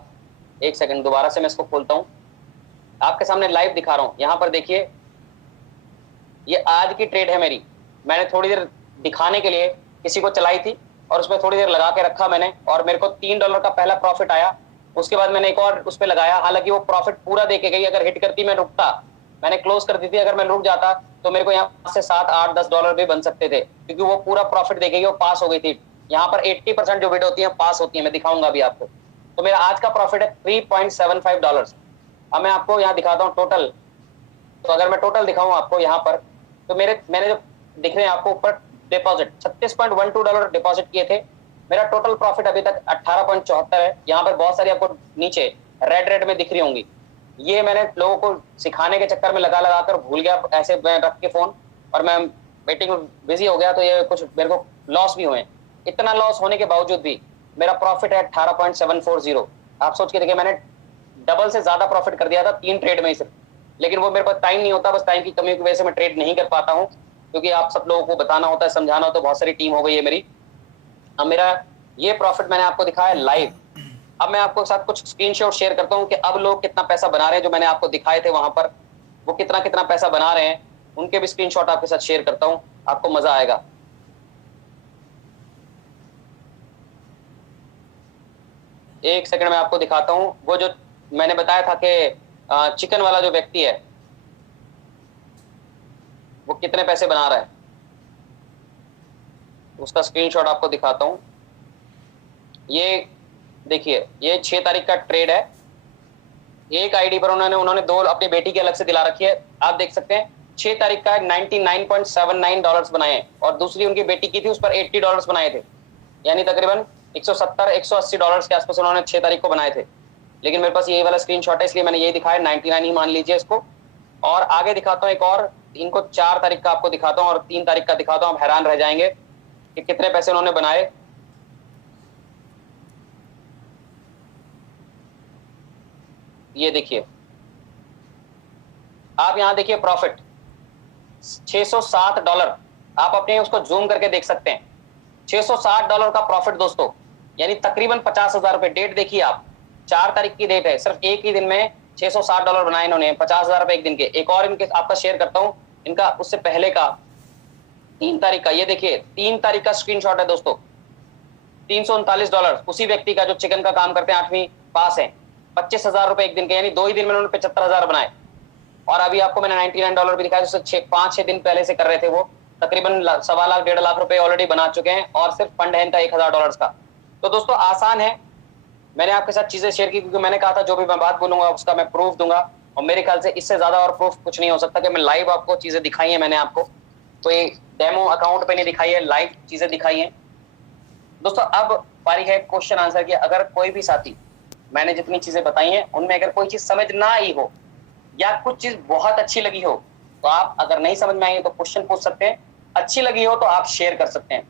एक सेकंड, दोबारा से मैं इसको खोलता हूँ, आपके सामने लाइव दिखा रहा हूँ। यहाँ पर देखिए, ये आज की ट्रेड है मेरी, मैंने थोड़ी देर दिखाने के लिए किसी को चलाई थी और उसमें थोड़ी देर लगा के रखा मैंने, और मेरे को $3 का पहला प्रॉफिट आया। उसके बाद मैंने एक और उस पर लगाया, हालांकि वो प्रॉफिट पूरा दे के गई, अगर हिट करती मैं रुकता, मैंने क्लोज कर दी थी, अगर मैं रुक जाता तो मेरे को यहाँ से $7, $8, $10 भी बन सकते थे, क्योंकि वो पूरा प्रॉफिट दे के गई, वो पास हो गई थी यहाँ पर 80% जो बिड होती है पास होती है, मैं दिखाऊंगा अभी आपको। तो मेरा आज का प्रॉफिट है $3.75। अब मैं आपको यहाँ दिखाता हूँ टोटल। तो अगर मैं टोटल दिखाऊं आपको यहाँ पर, तो मैंने जो दिख रहे हैं आपको ऊपर डिपॉजिट $36.12 डिपॉजिट किए थे। मेरा टोटल प्रॉफिट अभी तक 18.74 है। यहाँ पर बहुत सारी आपको नीचे रेड में दिख रही होंगी। ये मैंने लोगों को सिखाने के चक्कर में लगा कर भूल गया, ऐसे मैं रख के फोन, और मैं मीटिंग में बिजी हो गया, तो ये कुछ मेरे को लॉस भी हुए। इतना लॉस होने के बावजूद भी मेरा प्रॉफिट है 18.740। आप सोच के देखिए, मैंने डबल से ज्यादा प्रॉफिट कर दिया था 3 ट्रेड में ही सिर्फ। लेकिन वो मेरे पास टाइम नहीं होता, बस टाइम की कमी की वजह से मैं ट्रेड नहीं कर पाता हूँ, क्योंकि आप सब लोगों को बताना होता है, समझाना होता है, बहुत सारी टीम हो गई है मेरी। अब मेरा ये प्रॉफिट मैंने आपको दिखाया लाइव। अब मैं आपको साथ कुछ स्क्रीनशॉट शेयर करता हूँ कि अब लोग कितना पैसा बना रहे हैं। जो मैंने आपको दिखाए थे वहां पर, वो कितना पैसा बना रहे हैं, उनके भी स्क्रीनशॉट आपके साथ शेयर करता हूँ, आपको मजा आएगा। एक सेकंड में आपको दिखाता हूँ। वो जो मैंने बताया था कि चिकन वाला जो व्यक्ति है वो कितने पैसे बना रहा है, उसका स्क्रीनशॉट आपको दिखाता हूँ। ये देखिए, ये 6 तारीख का ट्रेड है। एक आईडी पर उन्होंने 2 अपनी बेटी की अलग से दिला रखी है। आप देख सकते हैं 6 तारीख का $99.79 बनाए, और दूसरी उनकी बेटी की थी, उस पर $80 बनाए थे। यानी तकरीबन $170-180 के आसपास उन्होंने 6 तारीख को बनाए थे। लेकिन मेरे पास यही वाला स्क्रीनशॉट है, इसलिए मैंने यही दिखाया, 99 ही मान लीजिए इसको। और आगे दिखाता हूँ एक और, इनको 4 तारीख का आपको दिखाता हूँ और 3 तारीख का दिखाता हूँ। आप हैरान रह जाएंगे कि कितने पैसे उन्होंने बनाए। ये देखिए, आप यहां देखिए प्रॉफिट $660। आप अपने उसको जूम करके देख सकते हैं, $660 का प्रॉफिट दोस्तों, यानी तकरीबन 50,000 रुपए। डेट देखिए आप, 4 तारीख की डेट है, सिर्फ एक ही दिन में $660 बनाए इन्होंने, 50,000 रुपए एक दिन के। एक और इनके आपका शेयर करता हूं, इनका उससे पहले का 3 तारीख का। ये देखिए 3 तारीख का स्क्रीनशॉट है दोस्तों, $339। उसी व्यक्ति का जो चिकन का काम करते हैं, 8वीं पास है, 25,000 रुपए एक दिन के, यानी 2 ही दिन में उन्होंने 75,000 बनाए। और अभी आपको मैंने $99 भी दिखाया, जिससे 5-6 दिन पहले से कर रहे थे वो, तकरीबन 1.25 लाख 1.5 लाख रुपए ऑलरेडी बना चुके हैं, और सिर्फ फंड है इनका $1,000 का। तो दोस्तों आसान है, मैंने आपके साथ चीजें शेयर की, क्योंकि मैंने कहा था जो भी मैं बात बोलूंगा उसका मैं प्रूफ दूंगा, और मेरे ख्याल से इससे ज्यादा और प्रूफ कुछ नहीं हो सकता कि मैं लाइव आपको चीजें दिखाई है। मैंने आपको कोई डेमो अकाउंट पे नहीं दिखाई है, लाइव चीजें दिखाई है दोस्तों। अब बारी है क्वेश्चन आंसर की। अगर कोई भी साथी, मैंने जितनी चीजें बताई हैं उनमें अगर कोई चीज समझ ना आई हो, या कुछ चीज बहुत अच्छी लगी हो, तो आप, अगर नहीं समझ में आई तो क्वेश्चन पूछ सकते हैं, अच्छी लगी हो तो आप शेयर कर सकते हैं।